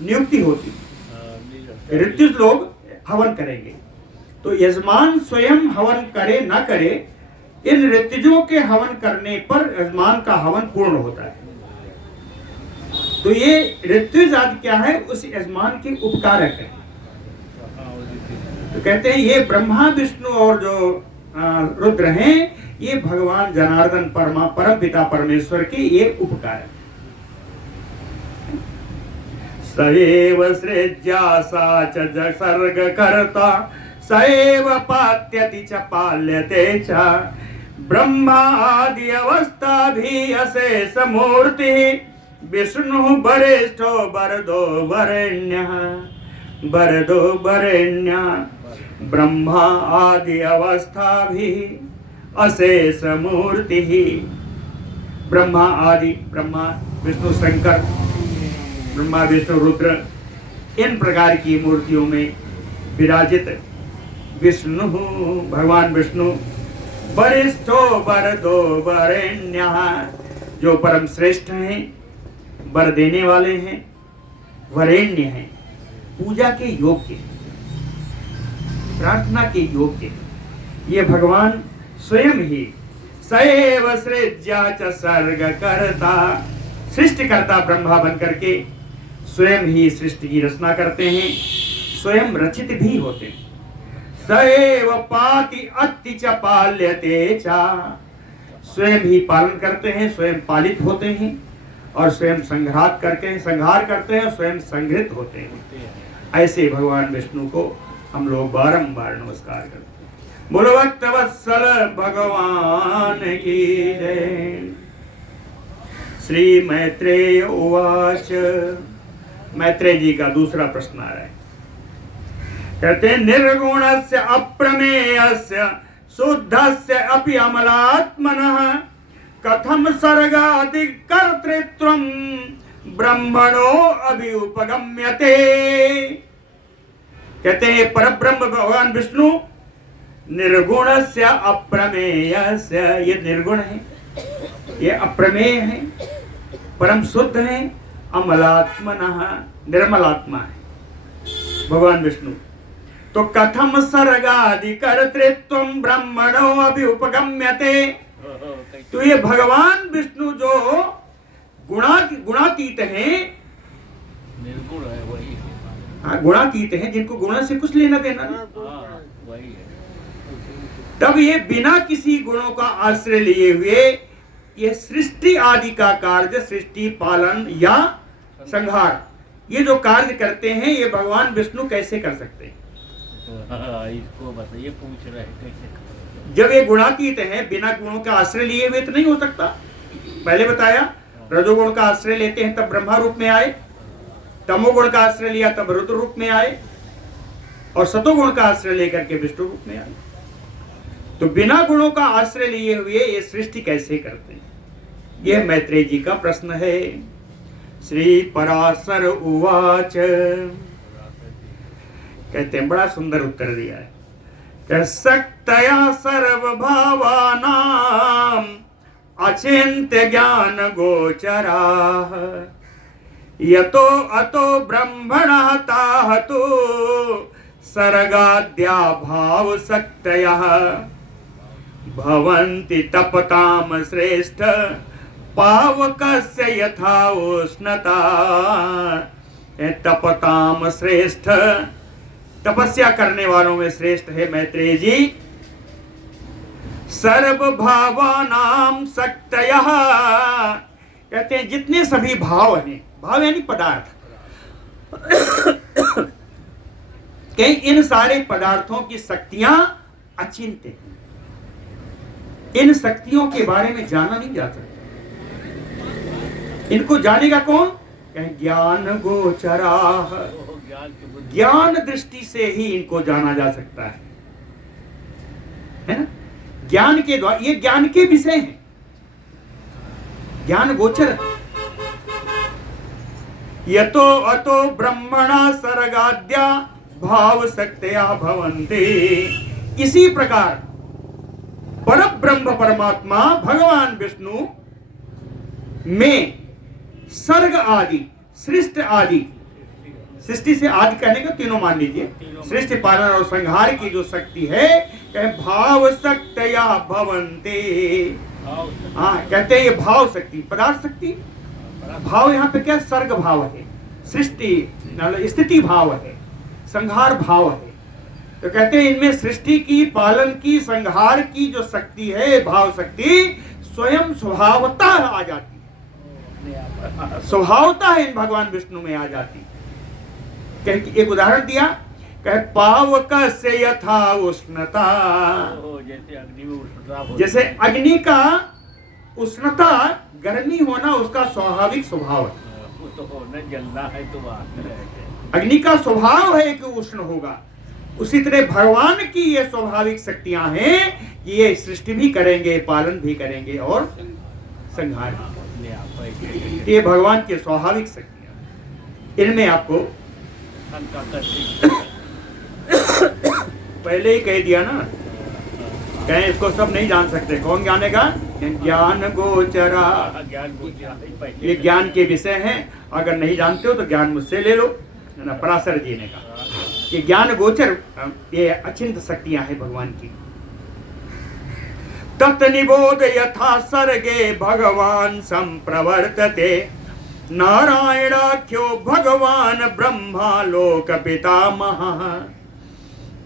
नियुक्ति होती है, ऋत्विज लोग हवन करेंगे। तो यजमान स्वयं हवन करे ना करे, इन ऋत्विजों के हवन करने पर यजमान का हवन पूर्ण होता है। तो ये ऋत्विज आदि क्या है, उस यजमान के उपकारक है। तो कहते हैं ये ब्रह्मा विष्णु और जो रुद्र हैं, ये भगवान जनार्दन परम पिता परमेश्वर के ये उपकारक। सएव सृज्या सा च सर्ग कर्ता, सएव पात्यति च पाल्यते च, ब्रह्मा आदि अवस्था भी अशेष मूर्ति, विष्णु वरिष्ठो वरदो वरेण्यः, वरदो वरेण्यः, ब्रह्मा आदि अवस्था भी अशेष मूर्ति ही। ब्रह्मा आदि, ब्रह्मा विष्णु शंकर, ब्रह्मा विष्णु रुद्र, इन प्रकार की मूर्तियों में विराजित विष्णु, भगवान विष्णु, वरिष्ठो वरदो वरेण्यः, जो परम श्रेष्ठ हैं, वर देने वाले हैं, वरेण्य हैं, पूजा के योग्य, प्रार्थना के योग्य, ये भगवान स्वयं ही सएव सृज्या च सर्ग करता, सृष्टि करता ब्रह्मा बन करके स्वयं ही सृष्टि की रचना करते हैं, स्वयं रचित भी होते हैं। सएव पाति अत्ति च पाल्यते च, स्वयं ही पालन करते हैं, स्वयं पालित होते हैं, और स्वयं संहार करते हैं, स्वयं संहृत होते हैं। ऐसे भगवान विष्णु को हम लोग बारंबार नमस्कार करते हैं। बोलो भक्तवत्सल भगवान की जय। श्री मैत्रेय उवाच, मैत्रेय जी का दूसरा प्रश्न आ रहा है। कहते हैं निर्गुणस्य अप्रमेयस्य शुद्धस्य अपि अमलात्मनः कथम सर्गादि कर्तृत्वं ब्रह्मणो अभिउपगम्यते। कहते हैं परब्रह्म भगवान विष्णु निर्गुणस्य अप्रमेयस्य, ये निर्गुण है, ये अप्रमेय है, परम शुद्ध है, अमलात्मनः, निर्मलात्मा है भगवान विष्णु। तो कथम सर्गादि कर्तृत्वं ब्रह्मणो अभिउपगम्यते, तो ये भगवान विष्णु जो गुणातीत हैं, निर्गुण है वही, हाँ गुणातीत हैं, जिनको गुण से कुछ लेना देना नहीं, वही है। तब ये बिना किसी गुणों का आश्रय लिए हुए ये सृष्टि आदि का कार्य, सृष्टि पालन या संहार, ये जो कार्य करते हैं, ये भगवान विष्णु कैसे कर सकते हैं? इसको बताइए, पूछ रहे कैसे। जब ये गुणातीत हैं, बिना गुणों का आश्रय लिए हुए तो नहीं हो सकता। पहले बताया रजोगुण का आश्रय लेते हैं तब ब्रह्मा रूप में आए, तमोगुण का आश्रय लिया तब रुद्र रूप में आए, और सतोगुण का आश्रय लेकर के विष्णु रूप में आए। तो बिना गुणों का आश्रय लिए हुए ये सृष्टि कैसे करते हैं? यह मैत्रेय जी का प्रश्न है। श्री पराशर उवाच, कहते हैं बड़ा सुंदर उत्तर दिया है। शक्तया सर्वभावानां अचिन्त्य ज्ञान गोचराः यतो अतो ब्रह्मणः ताः तु सर्गाद्या भाव शक्तयः भवन्ति तपताम श्रेष्ठ पावकस्य यथा उष्णता। तपताम श्रेष्ठ, तपस्या करने वालों में श्रेष्ठ है मैत्रेय जी। सर्व भावानाम शक्तयः, कहते हैं जितने सभी भाव हैं, भाव यानी पदार्थ। कहीं इन सारे पदार्थों की शक्तियां अचिंत्य हैं, इन शक्तियों के बारे में जाना नहीं जा सकता। इनको जानेगा कौन? कहीं ज्ञान गोचरा, ज्ञान दृष्टि से ही इनको जाना जा सकता है ना? ज्ञान के द्वारा, ये ज्ञान के विषय हैं, ज्ञान गोचर। यतो अतो ब्रह्मणा सर्गाद्या भाव शक्त्या भवन्ति। इसी प्रकार परब्रह्म परमात्मा भगवान विष्णु में सर्ग आदि, सृष्टि आदि, सृष्टि से आदि कहने का तीनों मान लीजिए, सृष्टि पालन और संहार की जो शक्ति है, कहे भाव शक्त्या भवन्ति। हाँ, कहते हैं ये भाव शक्ति, पदार्थ शक्ति। भाव यहाँ पे क्या? सर्ग भाव है, सृष्टि स्थिति भाव है, संहार भाव है। तो कहते हैं इनमें सृष्टि की, पालन की, संहार की जो शक्ति है, भाव शक्ति, स्वयं स्वभावतः आ जाती है, स्वभावतः इन भगवान विष्णु में आ जाती है। एक उदाहरण दिया, कहे पावक से यथा उष्णता, जैसे अग्नि का उष्णता, गर्मी होना उसका स्वाभाविक स्वभाव है। जलना है तो अग्नि का स्वभाव है कि उष्ण होगा। उसी तरह भगवान की ये स्वाभाविक शक्तियां हैं कि ये सृष्टि भी करेंगे, पालन भी करेंगे और संहार भी। ये भगवान की स्वाभाविक शक्तियां, इनमें आपको पहले ही कह दिया ना, कहें इसको सब नहीं जान सकते। कौन जानेगा? ज्ञान गोचरा, ये ज्ञान के विषय हैं। अगर नहीं जानते हो तो ज्ञान मुझसे ले लो, है ना, पराशर जी ने कहा। ये ज्ञान गोचर, ये अचिंत शक्तियां हैं भगवान की। तत् निबोध यथा सर्गे भगवान संप्रवर्तते, नारायणाख्यो भगवान ब्रह्मा लोक पितामह।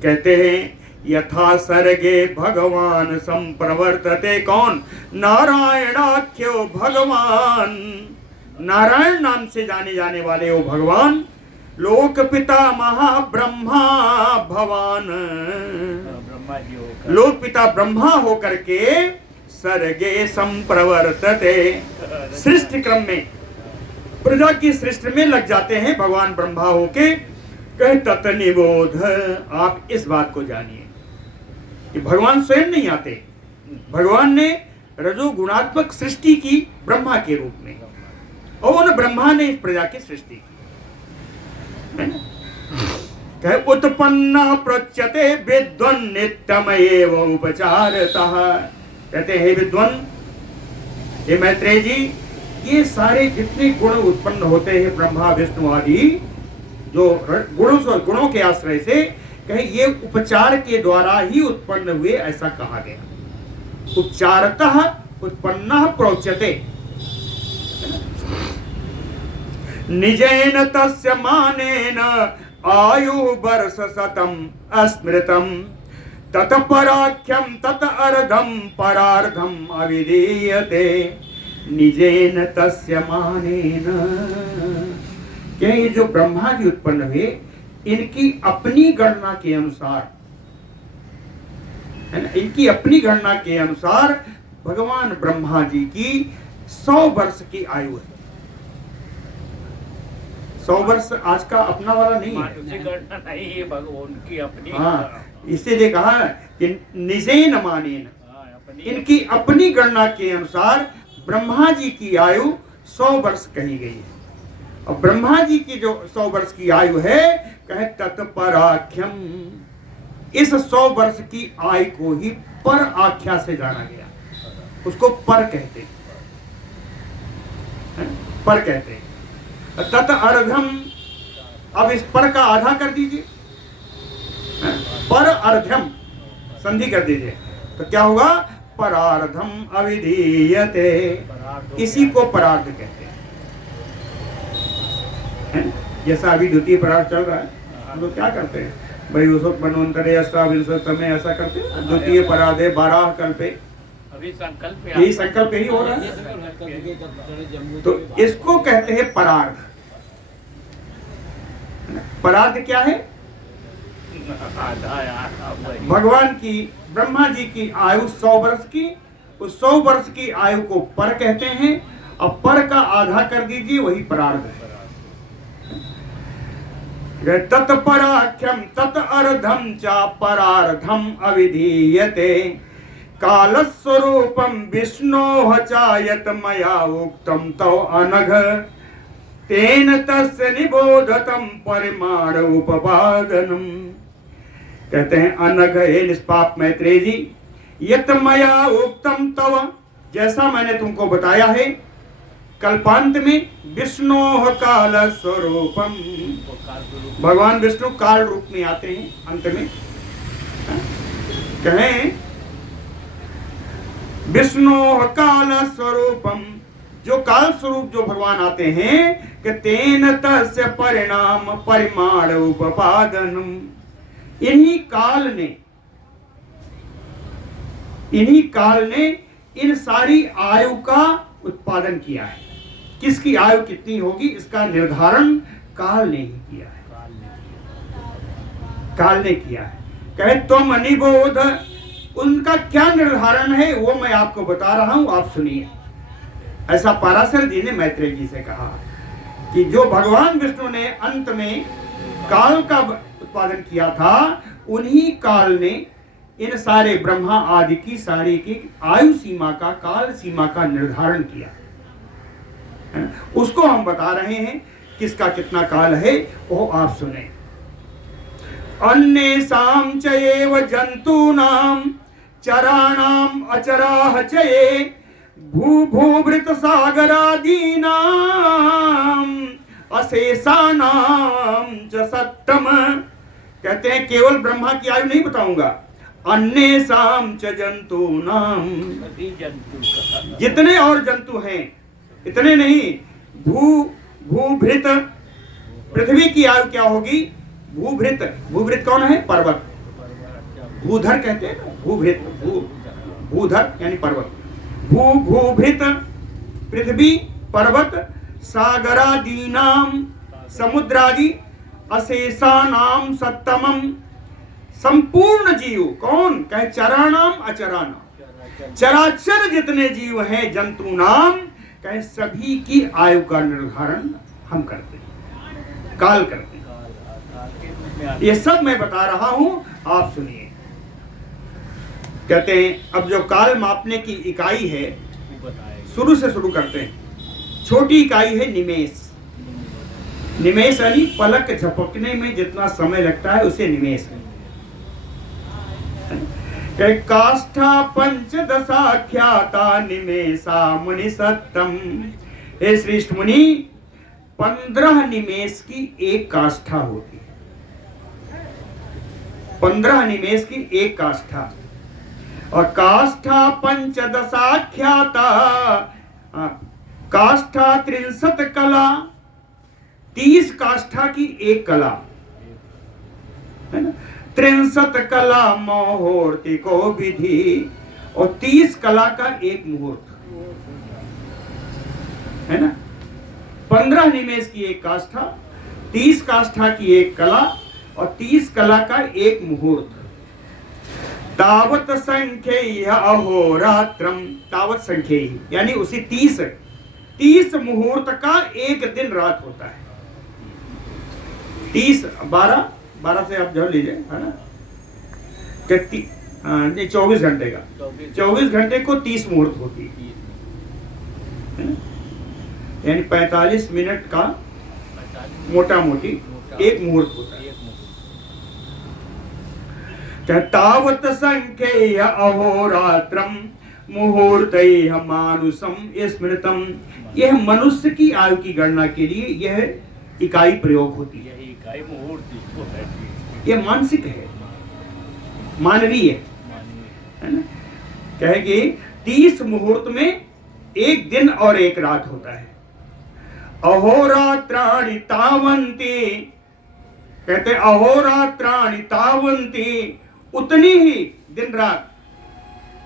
कहते हैं यथा सर्गे भगवान संप्रवर्तते, कौन? नारायणाख्यो भगवान, नारायण नाम से जाने जाने वाले वो भगवान, लोक पितामह ब्रह्मा भवान, लोक पिता ब्रह्मा होकर के सर्गे संप्रवर्तते, सृष्टि क्रम में, प्रजा की सृष्टि में लग जाते हैं भगवान ब्रह्मा होके। कहे तत् निबोध, आप इस बात को जानिए कि भगवान स्वयं नहीं आते, भगवान ने रजोगुणात्मक सृष्टि की ब्रह्मा के रूप में, और उन ब्रह्मा ने इस प्रजा की सृष्टि की। कहे उत्पन्न प्रच्यते विद्वन नित्यमएव उपचारतः। कहते हैं विद्वन, हे मैत्रेय जी, ये सारे जितने गुण उत्पन्न होते हैं ब्रह्मा विष्णु आदि, जो गुणों के आश्रय से, कहे ये उपचार के द्वारा ही उत्पन्न हुए, ऐसा कहा गया। उपचारतः उत्पन्नः प्रोच्यते। निजेन तस्य मानेन आयु वर्ष शतम अस्मृतम, तत पराख्यम तत अर्धम परार्धम अविधीयते। निजेन तस्य मानेन, क्या ये जो ब्रह्मा जी उत्पन्न हुए, इनकी अपनी गणना के अनुसार, है ना, इनकी अपनी गणना के अनुसार भगवान ब्रह्मा जी की 100 वर्ष की आयु है। 100 वर्ष आज का अपना वाला नहीं है, नहीं है भगवान की अपनी। हाँ, इसीलिए कहा कि निजेन मानेन, इनकी अपनी गणना के अनुसार ब्रह्मा जी की आयु 100 वर्ष कही गई है। और ब्रह्मा जी की जो 100 वर्ष की आयु है, कहे तत्पराख्यम, इस 100 वर्ष की आयु को ही पर आख्या से जाना गया, उसको पर कहते हैं, पर कहते हैं। तत् अर्धम, अब इस पर का आधा कर दीजिए, पर अर्धम संधि कर दीजिए, तो क्या होगा? परार्धम अविधीयते, इसी को परार्ध कहते हैं। जैसा अभी द्वितीय परार्ध चल रहा है, हम लोग क्या करते हैं भाई, उसक मनवंतरे अष्टाविंशत में ऐसा करते हैं। द्वितीय परार्ध है 12 कल्पे, अभी संकल्प, यही संकल्प यही हो रहा है, तो इसको कहते हैं परार्ध। परार्ध क्या है? आधा यार वही। भगवान की, ब्रह्मा जी की आयु 100 वर्ष की, उस 100 वर्ष की आयु को पर कहते हैं। अब पर का आधा कर दीजिए, वही परार्ध है। तत्पराख्यम तत् अर्धम चा परार्धम अविधीयते कालस्वरूपम विष्णोः चायत मया उक्तम तौ अनघ तेन तस्य निबोधतम परिमाण उपपादनम। कहते हैं अनघ, हे निष्पाप मैत्रेय जी, यत मया उक्तम तव, जैसा मैंने तुमको बताया है कल्पांत में, विष्णोः काल स्वरूपम, भगवान विष्णु काल रूप में आते हैं अंत में। कहें विष्णोः काल स्वरूपम, जो काल स्वरूप जो भगवान आते हैं, कि तेन तस्य परिणाम परिमाण उपपादनम, इन्हीं काल ने इन सारी आयु का उत्पादन किया है। किसकी आयु कितनी होगी इसका निर्धारण काल ने ही किया है, काल ने किया है। कहे तुम निबोध, उनका क्या निर्धारण है वो मैं आपको बता रहा हूं, आप सुनिए। ऐसा पराशर जी ने मैत्रेय जी से कहा कि जो भगवान विष्णु ने अंत में काल का उत्पादन किया था, उन्हीं काल ने इन सारे ब्रह्मा आदि की सारी की आयु सीमा का, काल सीमा का निर्धारण किया। उसको हम बता रहे हैं, किसका कितना काल है वो आप सुने। अन्येषां च एव जन्तूनां चराणां अचराः च ये भूभृत सागरादीनां अशेषानां च सत्तम। कहते हैं केवल ब्रह्मा की आयु नहीं बताऊंगा, अन्येषां च जन्तूनां, जितने और जंतु हैं इतने नहीं, भूभृत, पृथ्वी की आयु क्या होगी? भूभृत, भूभृत कौन है? पर्वत, भूधर कहते हैं ना, भूभृत, भूधर यानी पर्वत। भूभृत पृथ्वी, पर्वत, सागरादीनाम समुद्रादि, अशेषानाम सत्तमम, संपूर्ण जीव। कौन? कहे चराणाम अचराणाम, चराचर जितने जीव हैं, जंतु नाम, कहे सभी की आयु का निर्धारण हम करते हैं, काल करते हैं। ये सब मैं बता रहा हूं, आप सुनिए। कहते हैं अब जो काल मापने की इकाई है, शुरू से शुरू करते हैं। छोटी इकाई है निमेष। निमेष यानी पलक झपकने में जितना समय लगता है उसे निमेष है। काष्ठा पंचदशाख्याता निमेषा मुनि सत्तम। हे श्रेष्ठ मुनि, 15 निमेष की एक काष्ठा होती है, 15 निमेष की एक काष्ठा। और काष्ठा पंचदशाख्याता, काष्ठा 63 कला, 30 काष्ठा की एक कला है ना। 63 कला मुहूर्ति को विधि, और 30 कला का एक मुहूर्त है ना। 15 निमेष की एक काष्ठा, 30 काष्ठा की एक कला, और 30 कला का एक मुहूर्त। तावत संख्येय अहोरात्रम, तावत संख्येय यानी उसी 30 मुहूर्त का एक दिन रात होता है। 30 12 से आप जोड़ लीजिए है ना, 24 घंटे का, 24 घंटे को 30 मुहूर्त होती है, यानी 45 मिनट का मोटा मोटी एक मुहूर्त होता है। तावत संख्येय अहोरात्रम मुहूर्तैः मानुषम स्मृतम। यह मनुष्य की आयु की गणना के लिए यह इकाई प्रयोग होती है। इकाई मुहूर्त यह मानसिक है, मानवीय है ना। कहेगी 30 मुहूर्त में एक दिन और एक रात होता है। अहोरात्राणि तावन्ति, कहते अहोरात्राणि तावन्ति, उतनी ही दिन रात।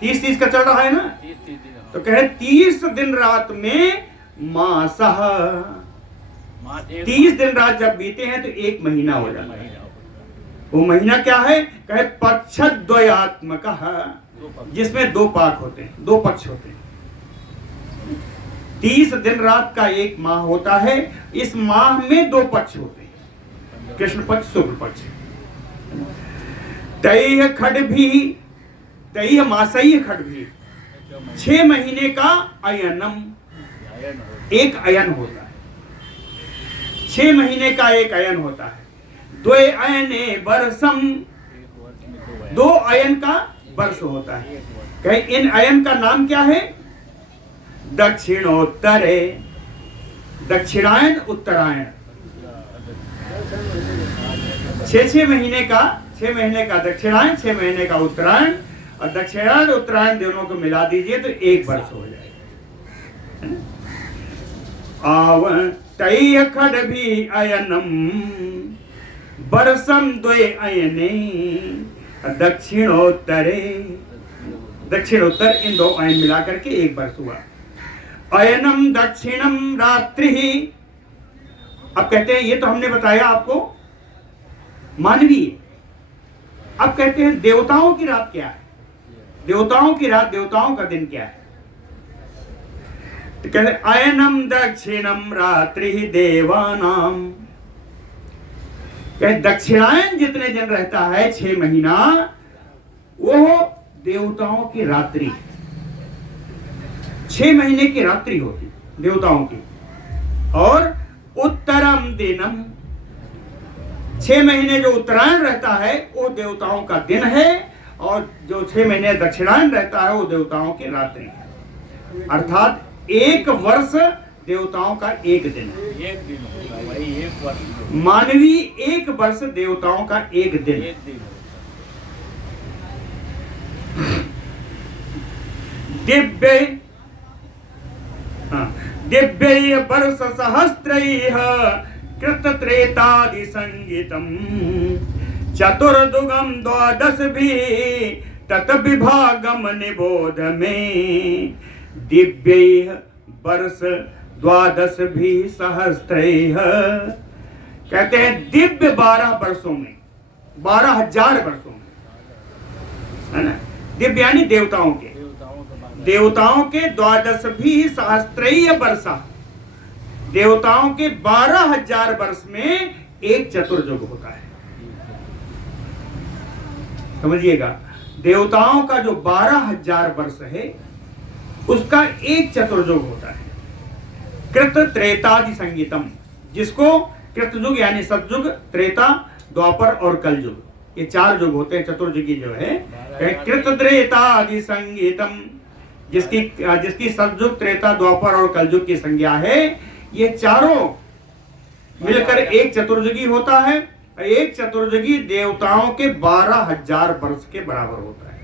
30 का चल रहा है ना, 30 तो कहे 30 दिन रात में मासः, महादेव 30 दिन रात जब बीते हैं तो 1 महीना हो जाता है। महीना हो। वो महीना क्या है? कहे पक्षद्वयात्मक, जिसमें 2 पाक होते हैं, 2 पक्ष होते हैं। 30 दिन रात का 1 माह होता है। इस माह में 2 पक्ष होते हैं, कृष्ण पक्ष, शुक्ल पक्ष। तैह खड भी, तैह मासई खड भी, 6 महीने का अयनम, आयन हो। एक अयन होता है। 6 महीने का एक अयन होता है। 2 अयने वर्षम, एक वर्ष में 2 अयन का वर्ष होता है। एक वर्ष। कहे इन अयन का नाम क्या है? दक्षिणोत्तरे, दक्षिणायन उत्तरायण। 6 महीने का, 6 महीने का दक्षिणायन, 6 महीने का उत्तरायण, और दक्षिणायन उत्तरायण दोनों को मिला दीजिए तो 1 वर्ष हो जाएगा। आव तैह खड भी अयनम वर्षम 2 अयने दक्षिणोत्तरे, दक्षिणोत्तर, इन 2 अयन मिलाकर के 1 वर्ष हुआ। अयनम दक्षिणम रात्रि। अब कहते हैं, ये तो हमने बताया आपको मानवीय। अब कहते हैं देवताओं की रात क्या है? देवताओं की रात, देवताओं का दिन क्या है? तो कहते अयनम दक्षिणम रात्रि देवानाम। कहे दक्षिणायन जितने दिन रहता है 6 महीना, वो देवताओं की रात्रि, 6 महीने की रात्रि होती देवताओं की। और उत्तरम दिनम, 6 महीने जो उत्तरायण रहता है वो देवताओं का दिन है, और जो 6 महीने दक्षिणायन रहता है वो देवताओं की रात्रि है। अर्थात 1 वर्ष देवताओं का 1 दिन है। एक दिन होगा, वही एक वर्ष। मानवी 1 वर्ष देवताओं का 1 दिन। एक दिन दिव्य, दिव्य वर्ष सहस्त्रैः कृत त्रेतादि संगीतम चतुर्दुगम 12 भी तत विभागम निबोध में। दिव्य वर्ष 12 भी सहस्त्रैः, कहते हैं दिव्य 12 वर्षों में, 12,000 वर्षों में, है ना? दिव्य यानी देवताओं के, देवताओं के 12 भी सहस्त्रैः वर्षा, देवताओं के 12,000 वर्ष में 1 चतुर्युग होता है। समझिएगा, देवताओं का जो 12,000 वर्ष है उसका 1 चतुर्युग होता है। कृत त्रेतादि संगीतम, जिसको कृतयुग यानी सतयुग, त्रेता, द्वापर और कलयुग, ये 4 युग होते हैं। चतुर्युगी जो है कृत त्रेतादि संगीतम, जिसकी सतयुग, त्रेता, द्वापर और कलयुग की संज्ञा है, ये चारों मिलकर 1 चतुर्युगी होता है। 1 चतुर्युगी देवताओं के 12,000 वर्ष के बराबर होता है।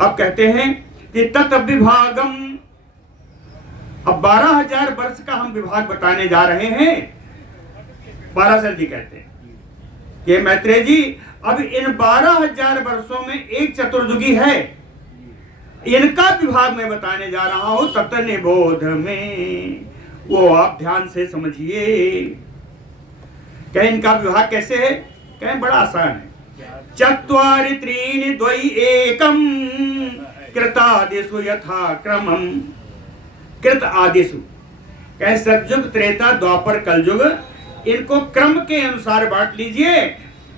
अब कहते हैं कि तत् विभागम, अब 12,000 वर्ष का हम विभाग बताने जा रहे हैं। पाराशर जी कहते हैं कि मैत्रेय जी, अब इन 12,000 वर्षों में 1 चतुर्युगी है, इनका विभाग मैं बताने जा रहा हूं तत् निबोध में, वो आप ध्यान से समझिए। कहें इनका विभाग कैसे है? कहें बड़ा आसान है। चत्वारि त्रीणि द्वयि एकम कृतादिषु यथा क्रमम। कृत आदिषु, कहें सतयुग, त्रेता, द्वापर, कलयुग, इनको क्रम के अनुसार बांट लीजिए।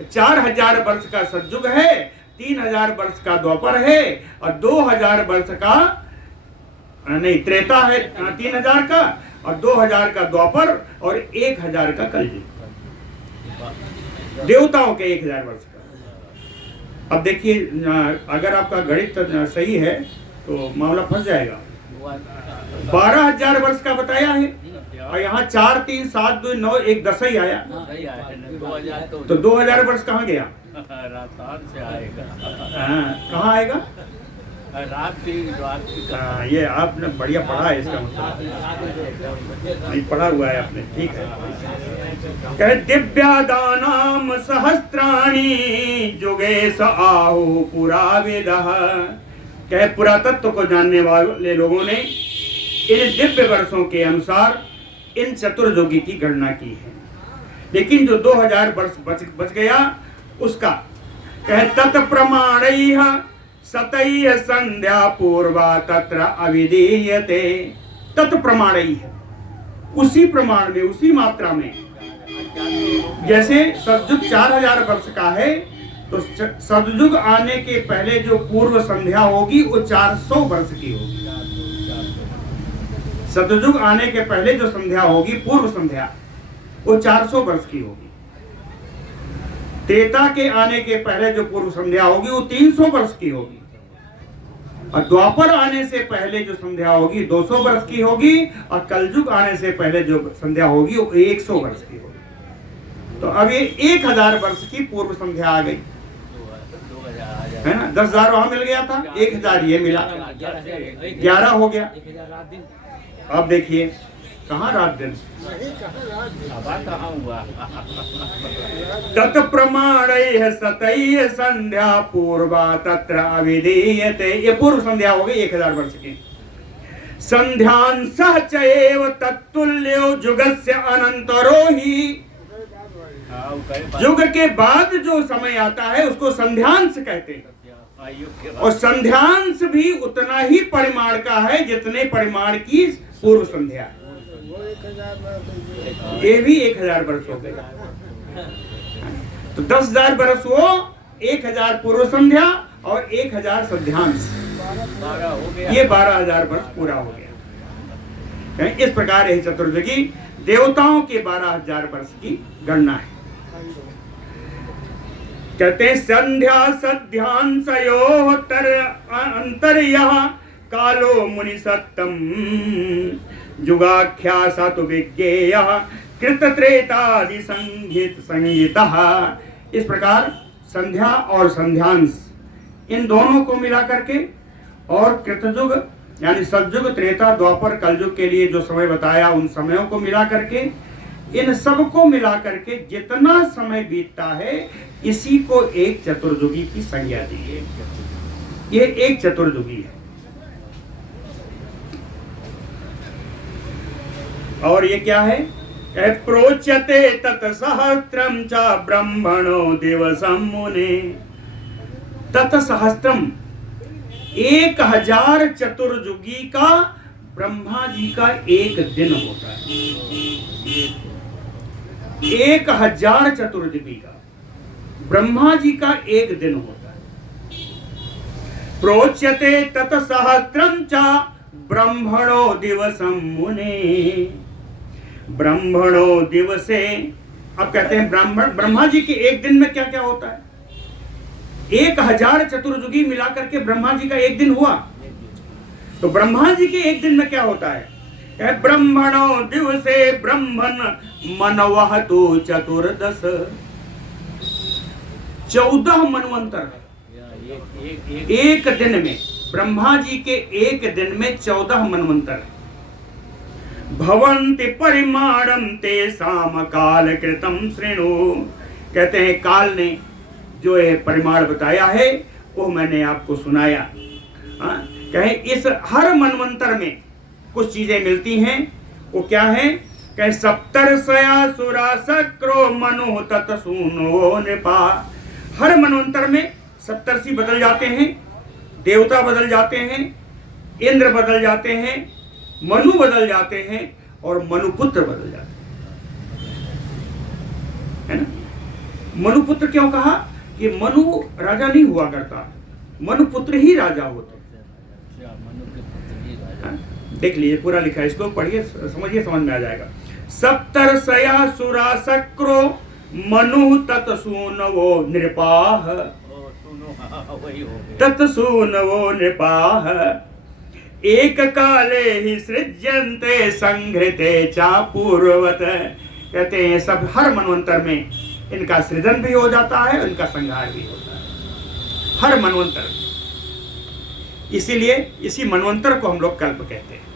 4,000 वर्ष का सतयुग है, 3,000 वर्ष का द्वापर है, और 2,000 वर्ष का नहीं त्रेता है 3,000 का, और 2,000 का द्वापर, और 1,000 का कलयुग। देवताओं के 1,000 वर्ष का। अब देखिए, अगर आपका गणित सही है तो मामला फंस जाएगा। 12,000 वर्ष का बताया है, और यहाँ 4, 3, 7, 2, 9, 1 10 ही आया, तो 2,000 वर्ष कहाँ गया? रात से आएगा। कहाँ आएगा? रात की ये आपने बढ़िया पढ़ा है, इसका मतलब नहीं पढ़ा हुआ है आपने, ठीक है। कहे दिव्यादानाम सहस्त्राणि जुगेश आहु पुरावेदः। कहे पुरातत्व को जानने वाले लोगों ने इन दिव्य वर्षों के अनुसार इन चतुर्युगी की गणना की है। लेकिन जो 2000 वर्ष बच गया उसका कहे तत् प्रमाणैः सतैः संध्या पूर्वा तत्र अविधीयते। तत् प्रमाणैः, उसी प्रमाण में, उसी मात्रा में, जैसे सतयुग 4000 वर्ष का है तो सतयुग आने के पहले जो पूर्व संध्या होगी वो 400 वर्ष की होगी। सतयुग आने के पहले जो संध्या होगी, पूर्व संध्या, वो 400 वर्ष की होगी। त्रेता के आने के पहले जो पूर्व संध्या होगी वो 300 वर्ष की होगी। और द्वापर आने से पहले जो संध्या होगी 200 वर्ष की होगी। और कलयुग आने से पहले जो संध्या होगी वो 100 वर्ष की होगी। तो अब ये 1000 वर्ष की पूर्व संध्या आ गई है ना। 10,000 वहां मिल गया था, 1000 ये मिला, 11 हो गया। अब देखिए कहाँ रात दिन, तत् प्रमाणैः सतैः संध्या पूर्वा तत्र अविधीयते। ये पूर्व संध्या हो गई 1000 वर्ष की। संध्यांसः च एव तत्तुल्यो जुगस्य अनंतरो ही। युग के बाद जो समय आता है उसको संध्यांश कहते हैं। और संध्यांश भी उतना ही परिमाण का है जितने परिमाण की पूर्व संध्या। ये भी 1000 वर्ष हो गए। तो 10,000 वर्ष वो, 1000 पूर्व संध्या और 1000 संध्यांश, ये 12,000 वर्ष पूरा हो गया। इस प्रकार यह चतुर्युगी देवताओं के 12,000 वर्ष की गणना है। कहते हैं संध्या सध्यांसयोः अंतर्यः कालो मुनि सत्तम जुगाख्या सातु विज्ञेयः कृत त्रेतादि संगीतः। इस प्रकार संध्या और संध्यांश, इन दोनों को मिला करके, और कृतयुग यानी सतयुग, त्रेता, द्वापर, कलयुग के लिए जो समय बताया उन समयों को मिला करके, इन सब को मिला करके जितना समय बीतता है इसी को एक चतुर्युगी की संज्ञा दी है। ये एक चतुर्युगी है। और ये क्या है? प्रोच्यते तत्सहस्त्रम च ब्रह्मणो दिवसम मुने। तत्सहस्त्रम, 1000 चतुर्युगी का ब्रह्मा जी का एक दिन होता है। 1000 चतुर्युगी का ब्रह्मा जी का एक दिन होता है। प्रोच्यते तत्सहस्त्रम च ब्रह्मणो दिवसम मुने। ब्रह्मणो दिवसे, अब कहते हैं ब्रह्मा जी के एक दिन में क्या क्या होता है? 1000 चतुर्युगी मिलाकर के ब्रह्मा जी का एक दिन हुआ। तो ब्रह्मा जी के एक दिन में क्या होता है? ब्रह्मणो दिवसे ब्रह्मन मनवहतु चतुर्दश। 14 मनवंतर एक दिन में, ब्रह्मा जी के एक दिन में 14 मनवंतर भवन्ति परिमाणम तेषाम काल कृतम श्रेणु। कहते हैं काल ने जो है परिमाण बताया है वो मैंने आपको सुनाया। कहे इस हर मनवंतर में कुछ चीजें मिलती हैं। वो क्या है? कहे सप्तर्षया सुरा सक्रो मनु तत्सूनो नृपा। हर मनवंतर में सप्तर्षि बदल जाते हैं, देवता बदल जाते हैं, इंद्र बदल जाते हैं, मनु बदल जाते हैं और मनुपुत्र बदल जाते हैं, है ना। मनुपुत्र क्यों कहा? कि मनु राजा नहीं हुआ करता, मनुपुत्र ही राजा होते। देख लीजिए पूरा लिखा है, इसको पढ़िए, समझिए, समझ में आ जाएगा। सप्तर्षया सुरा सक्रो मनु तत्सूनवो नृपाः। तत्सूनवो नृपाः एक काले ही सृज्यन्ते संघृते चा पूर्ववत। कहते हैं सब हर मनवंतर में इनका सृजन भी हो जाता है, इनका संहार भी होता है, हर मनवंतर। इसीलिए इसी मनवंतर को हम लोग कल्प कहते हैं।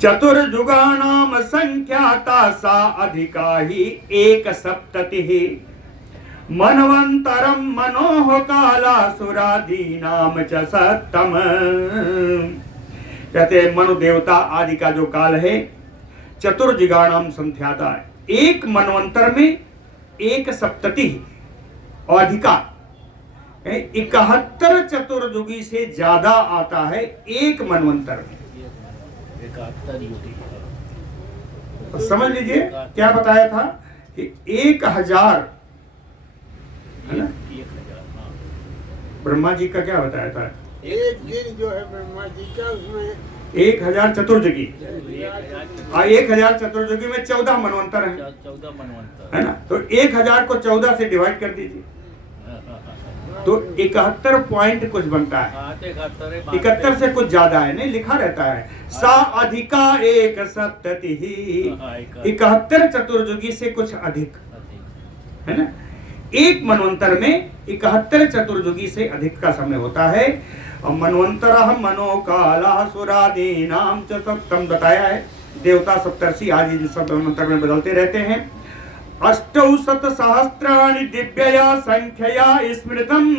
चतुर्युगानाम संख्याता सा अधिका ही 1 मनवंतरम मनोह काला सुरादीनाम च सत्तम। कहते हैं मनु देवता आदि का जो काल है चतुर्जिगाणाम संध्याता, एक मनवंतर में 1 सप्तति और अधिका 71 चतुर्युगी से ज्यादा आता है एक मनवंतर में। 71 युगी। तो समझ लीजिए क्या बताया था कि 1000 है ना, 1000, हाँ। ब्रह्मा जी का क्या बताया था, एक दिन जो है ब्रह्मा जी का, उसमें 1000 चतुर्युगी, 1000 1000 चतुर्युगी में 14 मनवंतर है 14 मनवंतर है ना। तो 1000 को 14 से डिवाइड कर दीजिए तो 71 पॉइंट कुछ बनता है। 71 से कुछ ज्यादा है, नहीं लिखा रहता है सा अधिका 1 सप्तति, 71 चतुर्युगी से कुछ अधिक है ना। एक मनवंतर में 71 चतुर्युगी से अधिक का समय होता है। और मनवंतर मनोकाला सुरादीनाम च सप्तम बताया है, देवता सप्तर्षि आज इन सब मनवंतर में बदलते रहते हैं। 800 सहस्राणि दिव्यया संख्यया स्मृतम।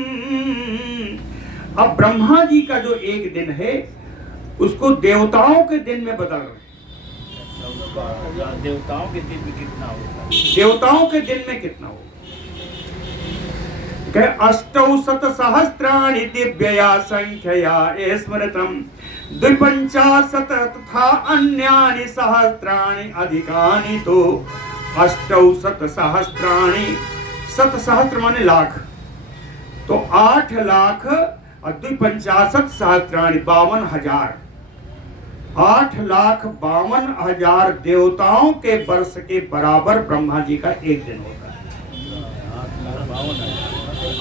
अब ब्रह्मा जी का जो एक दिन है उसको देवताओं के दिन में बदल रहे हैं। देवताओं के दिन में कितना होगा, देवताओं के दिन में कितना होगा, 800 सहस्राणि दिव्यया संख्यया स्मृतम 250 तथा अन्यानि सहस्राणि अधिकानि तो 800 सहस्राणि, 7 सहस्त्र माने लाख, तो 8 लाख और 250 सहस्राणि 52,000, 8,52,000 देवताओं के वर्ष के बराबर ब्रह्मा जी का एक दिन होता है।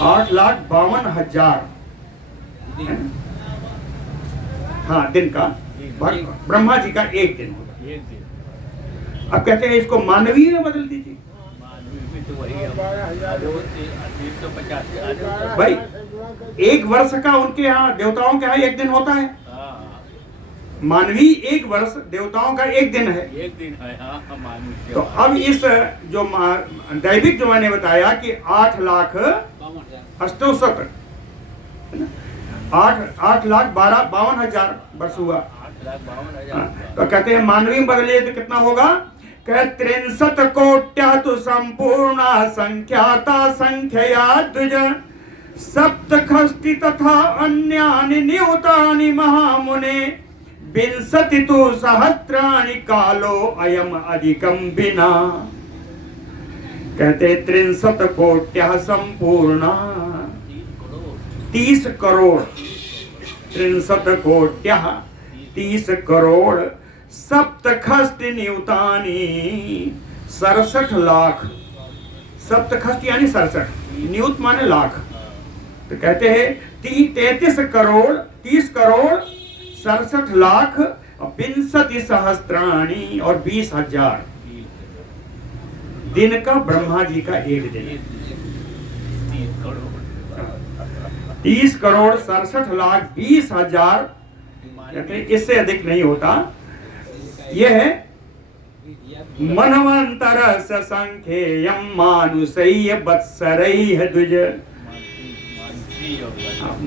8,52,000 हाँ दिन का ब्रह्मा जी का एक दिन होता है। एक दिन। अब कहते हैं इसको मानवीय में बदल दीजिए। मानवीय में तो वही अब 350 भाई एक वर्ष का उनके यहाँ देवताओं के यहाँ एक दिन होता है, हाँ, मानवीय एक वर्ष देवताओं का एक दिन है। एक दिन है, हाँ, मानवीय। तो अब इस जो दैविक जो मैंने बताया कि 8,68,000 8,52,000 वर्ष हुआ। 8,52,000। तो कहते हैं मानवीय में बदलिए तो कितना होगा, कह 63 कोट्या तो संपूर्णा संख्याता संख्या द्विज सप्तखष्टि तथा अन्यानि नियुतानि महामुने 20 तो सहस्राणि कालो अयम अधिकम बिना। कहते 63 कोट्या संपूर्णा 30 करोड़ 63 कोट्या 30 करोड़ सप्तखष्ट नियुतानि 67 लाख, सप्तखष्ट यानी 67, नियुत माने लाख। तो कहते हैं 33 करोड़ 30 करोड़ 67 लाख और 20 सहस्त्राणी और 20,000 दिन का ब्रह्मा जी का एक दिन। 30 करोड़ 67 लाख 20,000, कहते हैं इससे अधिक नहीं होता। यह है मनवंतर संख्येयम मानुषय्य वत्सरैः द्विज।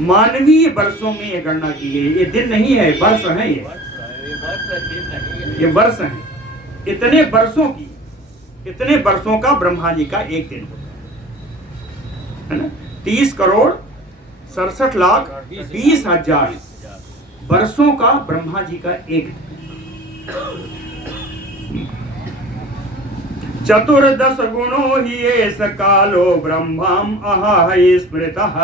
मानवीय वर्षों में ये गणना की गई, ये दिन नहीं है, वर्ष है। ये वर्ष है। इतने वर्षों का ब्रह्मा जी का एक दिन होता है ना। 30 करोड़ 67 लाख 20,000 वर्षों का ब्रह्मा जी का एक दिन। चतुर्दश गुणो हि एष कालो ब्रह्मम अहः स्मृतः।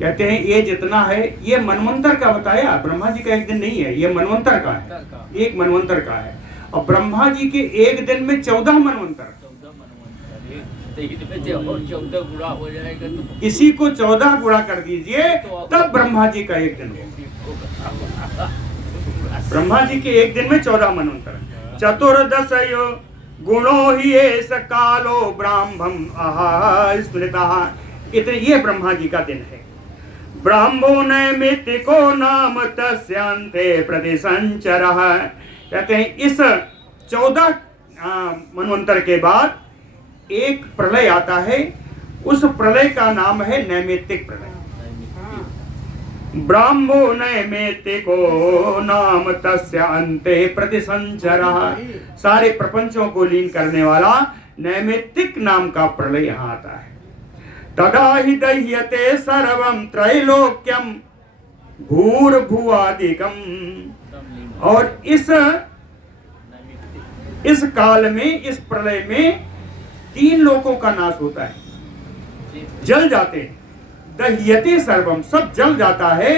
कहते हैं ये जितना है ये मनवंतर का बताया, ब्रह्मा जी का एक दिन नहीं है, ये मनवंतर का है, एक मनवंतर का है। और ब्रह्मा जी के एक दिन में 14 मनवंतर, 14 गुणा हो जाएगा तो इसी को 14 गुणा कर दीजिए तब ब्रह्मा जी का एक दिन होगा। ब्रह्मा जी के एक दिन में 14 मनवंतर। चतुर्दश गुणो हि एष कालो ब्राह्मम अहः स्मृतः। इतने ये ब्रह्मा जी का दिन है। ब्राह्मो नैमित्तिको नाम तस्यांते प्रतिसंचरः। कहते हैं इस 14 मनवंतर के बाद एक प्रलय आता है, उस प्रलय का नाम है नैमित्तिक प्रलय। ब्राह्मो नैमेते को नाम तस्य अन्ते प्रतिसंचरः। सारे प्रपंचों को लीन करने वाला नैमित्तिक नाम का प्रलय यहाँ आता है। तदा हि दह्यते सर्वं त्रैलोक्यम भूर्भुवादिकम। और इस काल में, इस प्रलय में 3 लोकों का नाश होता है, जल जाते हैं। दह्यते सर्वम, सब जल जाता है।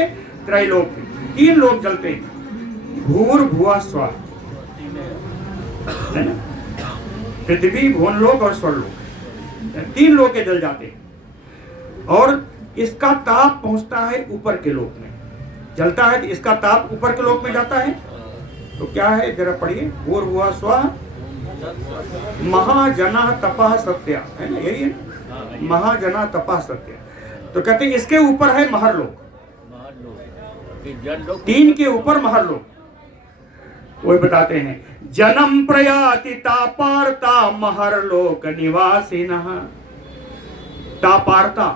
त्रैलोक्य, 3 लोक जलते हैं। भूर्भुवा स्वा, है ना, पृथ्वी, भुवनलोक और स्वर्लोक, 3 लोक के जल जाते हैं। और इसका ताप पहुंचता है ऊपर के लोक में, जलता है तो इसका ताप ऊपर के लोक में जाता है। तो क्या है, जरा पढ़िए। भूर्भुवा स्वा महाजना तपः सत्या, है ना, यही है, महाजना तपः सत्या। तो कहते हैं इसके ऊपर है महरलोक, 3 के ऊपर महरलोक। वही बताते हैं, जन्म प्रयाति तापार्ता महरलोक निवासिनः। तापार्ता,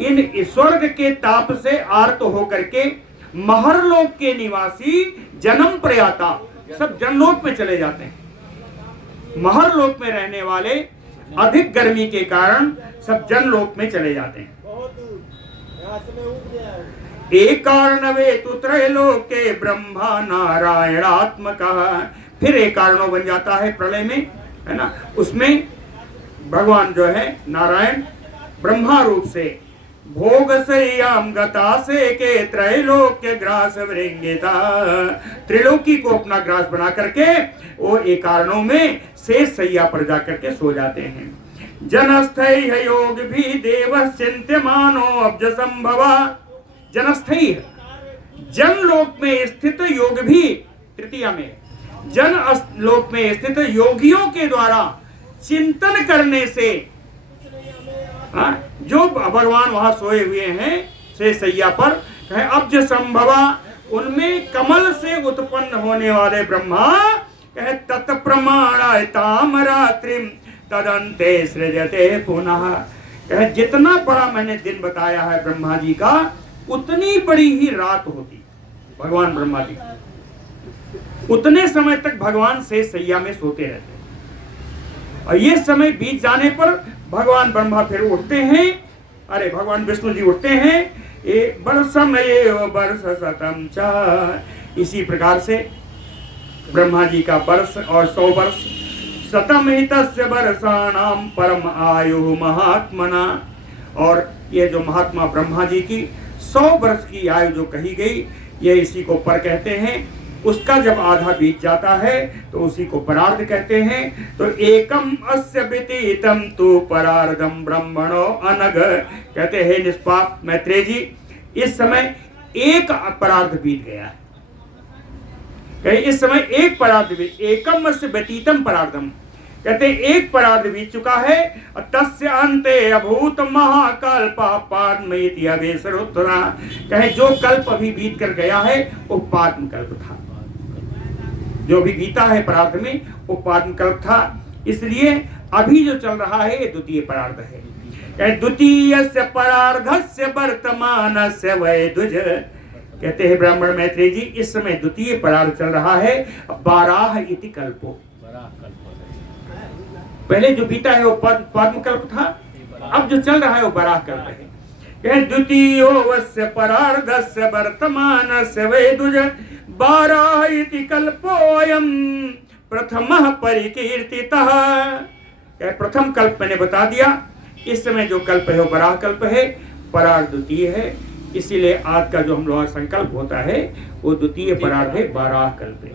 इन स्वर्ग के ताप से आर्त होकर के महरलोक के निवासी जन्म प्रयाता सब जनलोक में चले जाते हैं। महरलोक में रहने वाले अधिक गर्मी के कारण सब जनलोक में चले जाते हैं। एक कारणवे तु त्रैलोके ब्रह्मा नारायणात्मकः। फिर एक कारणों बन जाता है प्रलय में, है ना, उसमें भगवान जो है नारायण ब्रह्मा रूप से भोग सयाम गता से के त्रैलोक्य ग्रास वृंगिता, त्रिलोकी को अपना ग्रास बना करके वो एक कारणों में शेष सैया पर जाकर के सो जाते हैं। जनस्थैः योग भी देव चिंत्यमानो अब्ज संभवा। जनस्थैः, जनलोक में स्थित योग भी, तृतीया में जन लोक में स्थित योगियों के द्वारा चिंतन करने से, जो भगवान वहां सोए हुए हैं से सैया पर, अब्ज संभवा, उनमें कमल से उत्पन्न होने वाले ब्रह्मा कहे तत्प्रमाणायताम रात्रिम तदंते सृजते पुनः। कहे जितना बड़ा मैंने दिन बताया है ब्रह्मा जी का, उतनी बड़ी ही रात होती भगवान ब्रह्मा जी, उतने समय तक भगवान से सैया में सोते रहते। और ये समय बीत जाने पर भगवान ब्रह्मा फिर उठते हैं, अरे भगवान विष्णु जी उठते हैं, ये वर्षम ये वर्ष शतम च। इसी प्रकार से ब्रह्मा जी का वर्ष और 100 वर्ष, शतम ही तस्य वर्षाणाम परम आयु महात्मना। और ये जो महात्मा ब्रह्मा जी की 100 वर्ष की आयु जो कही गई, ये इसी को पर कहते हैं। उसका जब आधा बीत जाता है तो उसी को परार्ध कहते हैं। तो एकम अस्य व्यतीतम तु परार्धम ब्रह्मणो अनग। कहते हैं निष्पाप मैत्रेय जी, इस समय एक परार्ध बीत गया है। कहे इस समय एक परार्ध बीत, एकम अस्य व्यतीतम परार्धम, कहते हैं एक परार्ध बीत चुका है। तस्य अंते अभूत महाकल्पः पाद्मैति अवेसरोत्तरा। कहे जो कल्प अभी बीत कर गया है वो पाद्म कल्प था, जो भी बीता है परार्ध में वो पाद्म कल्प था। इसलिए अभी जो चल रहा है ये द्वितीय परार्ध है। कहे द्वितीयस्य परार्धस्य वर्तमानस्य वैदुज। कहते हैं ब्राह्मण मैत्रेय जी, इस समय द्वितीय परार्ध चल रहा है बाराह इति कल्पो। पहले जो बीता है वो पाद्म कल्प था, अब जो चल रहा है वो बराह कल्प है। कहे द्वितीयो वस्य परार्धस्य वर्तमानस्य वैदुज बाराह इति कल्पोऽयं प्रथमः परिकीर्तितः। कहे प्रथम कल्प मैंने बता दिया, इस समय जो कल्प है वो बराह कल्प है, परार्ध द्वितीय है। इसीलिए आज का जो हम लोग संकल्प होता है वो द्वितीय परार्ध है, बाराह कल्प है।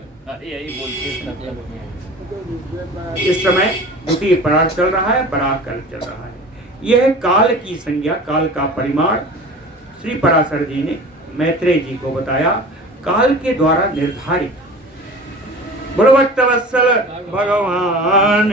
इस समय द्वितीय परार्ध चल रहा है, बराह कल्प चल रहा है। यह काल की संज्ञा, काल का परिमाण श्री पराशर जी ने मैत्रेय जी को बताया, काल के द्वारा निर्धारित। बोलो भक्तवत्सल भगवान।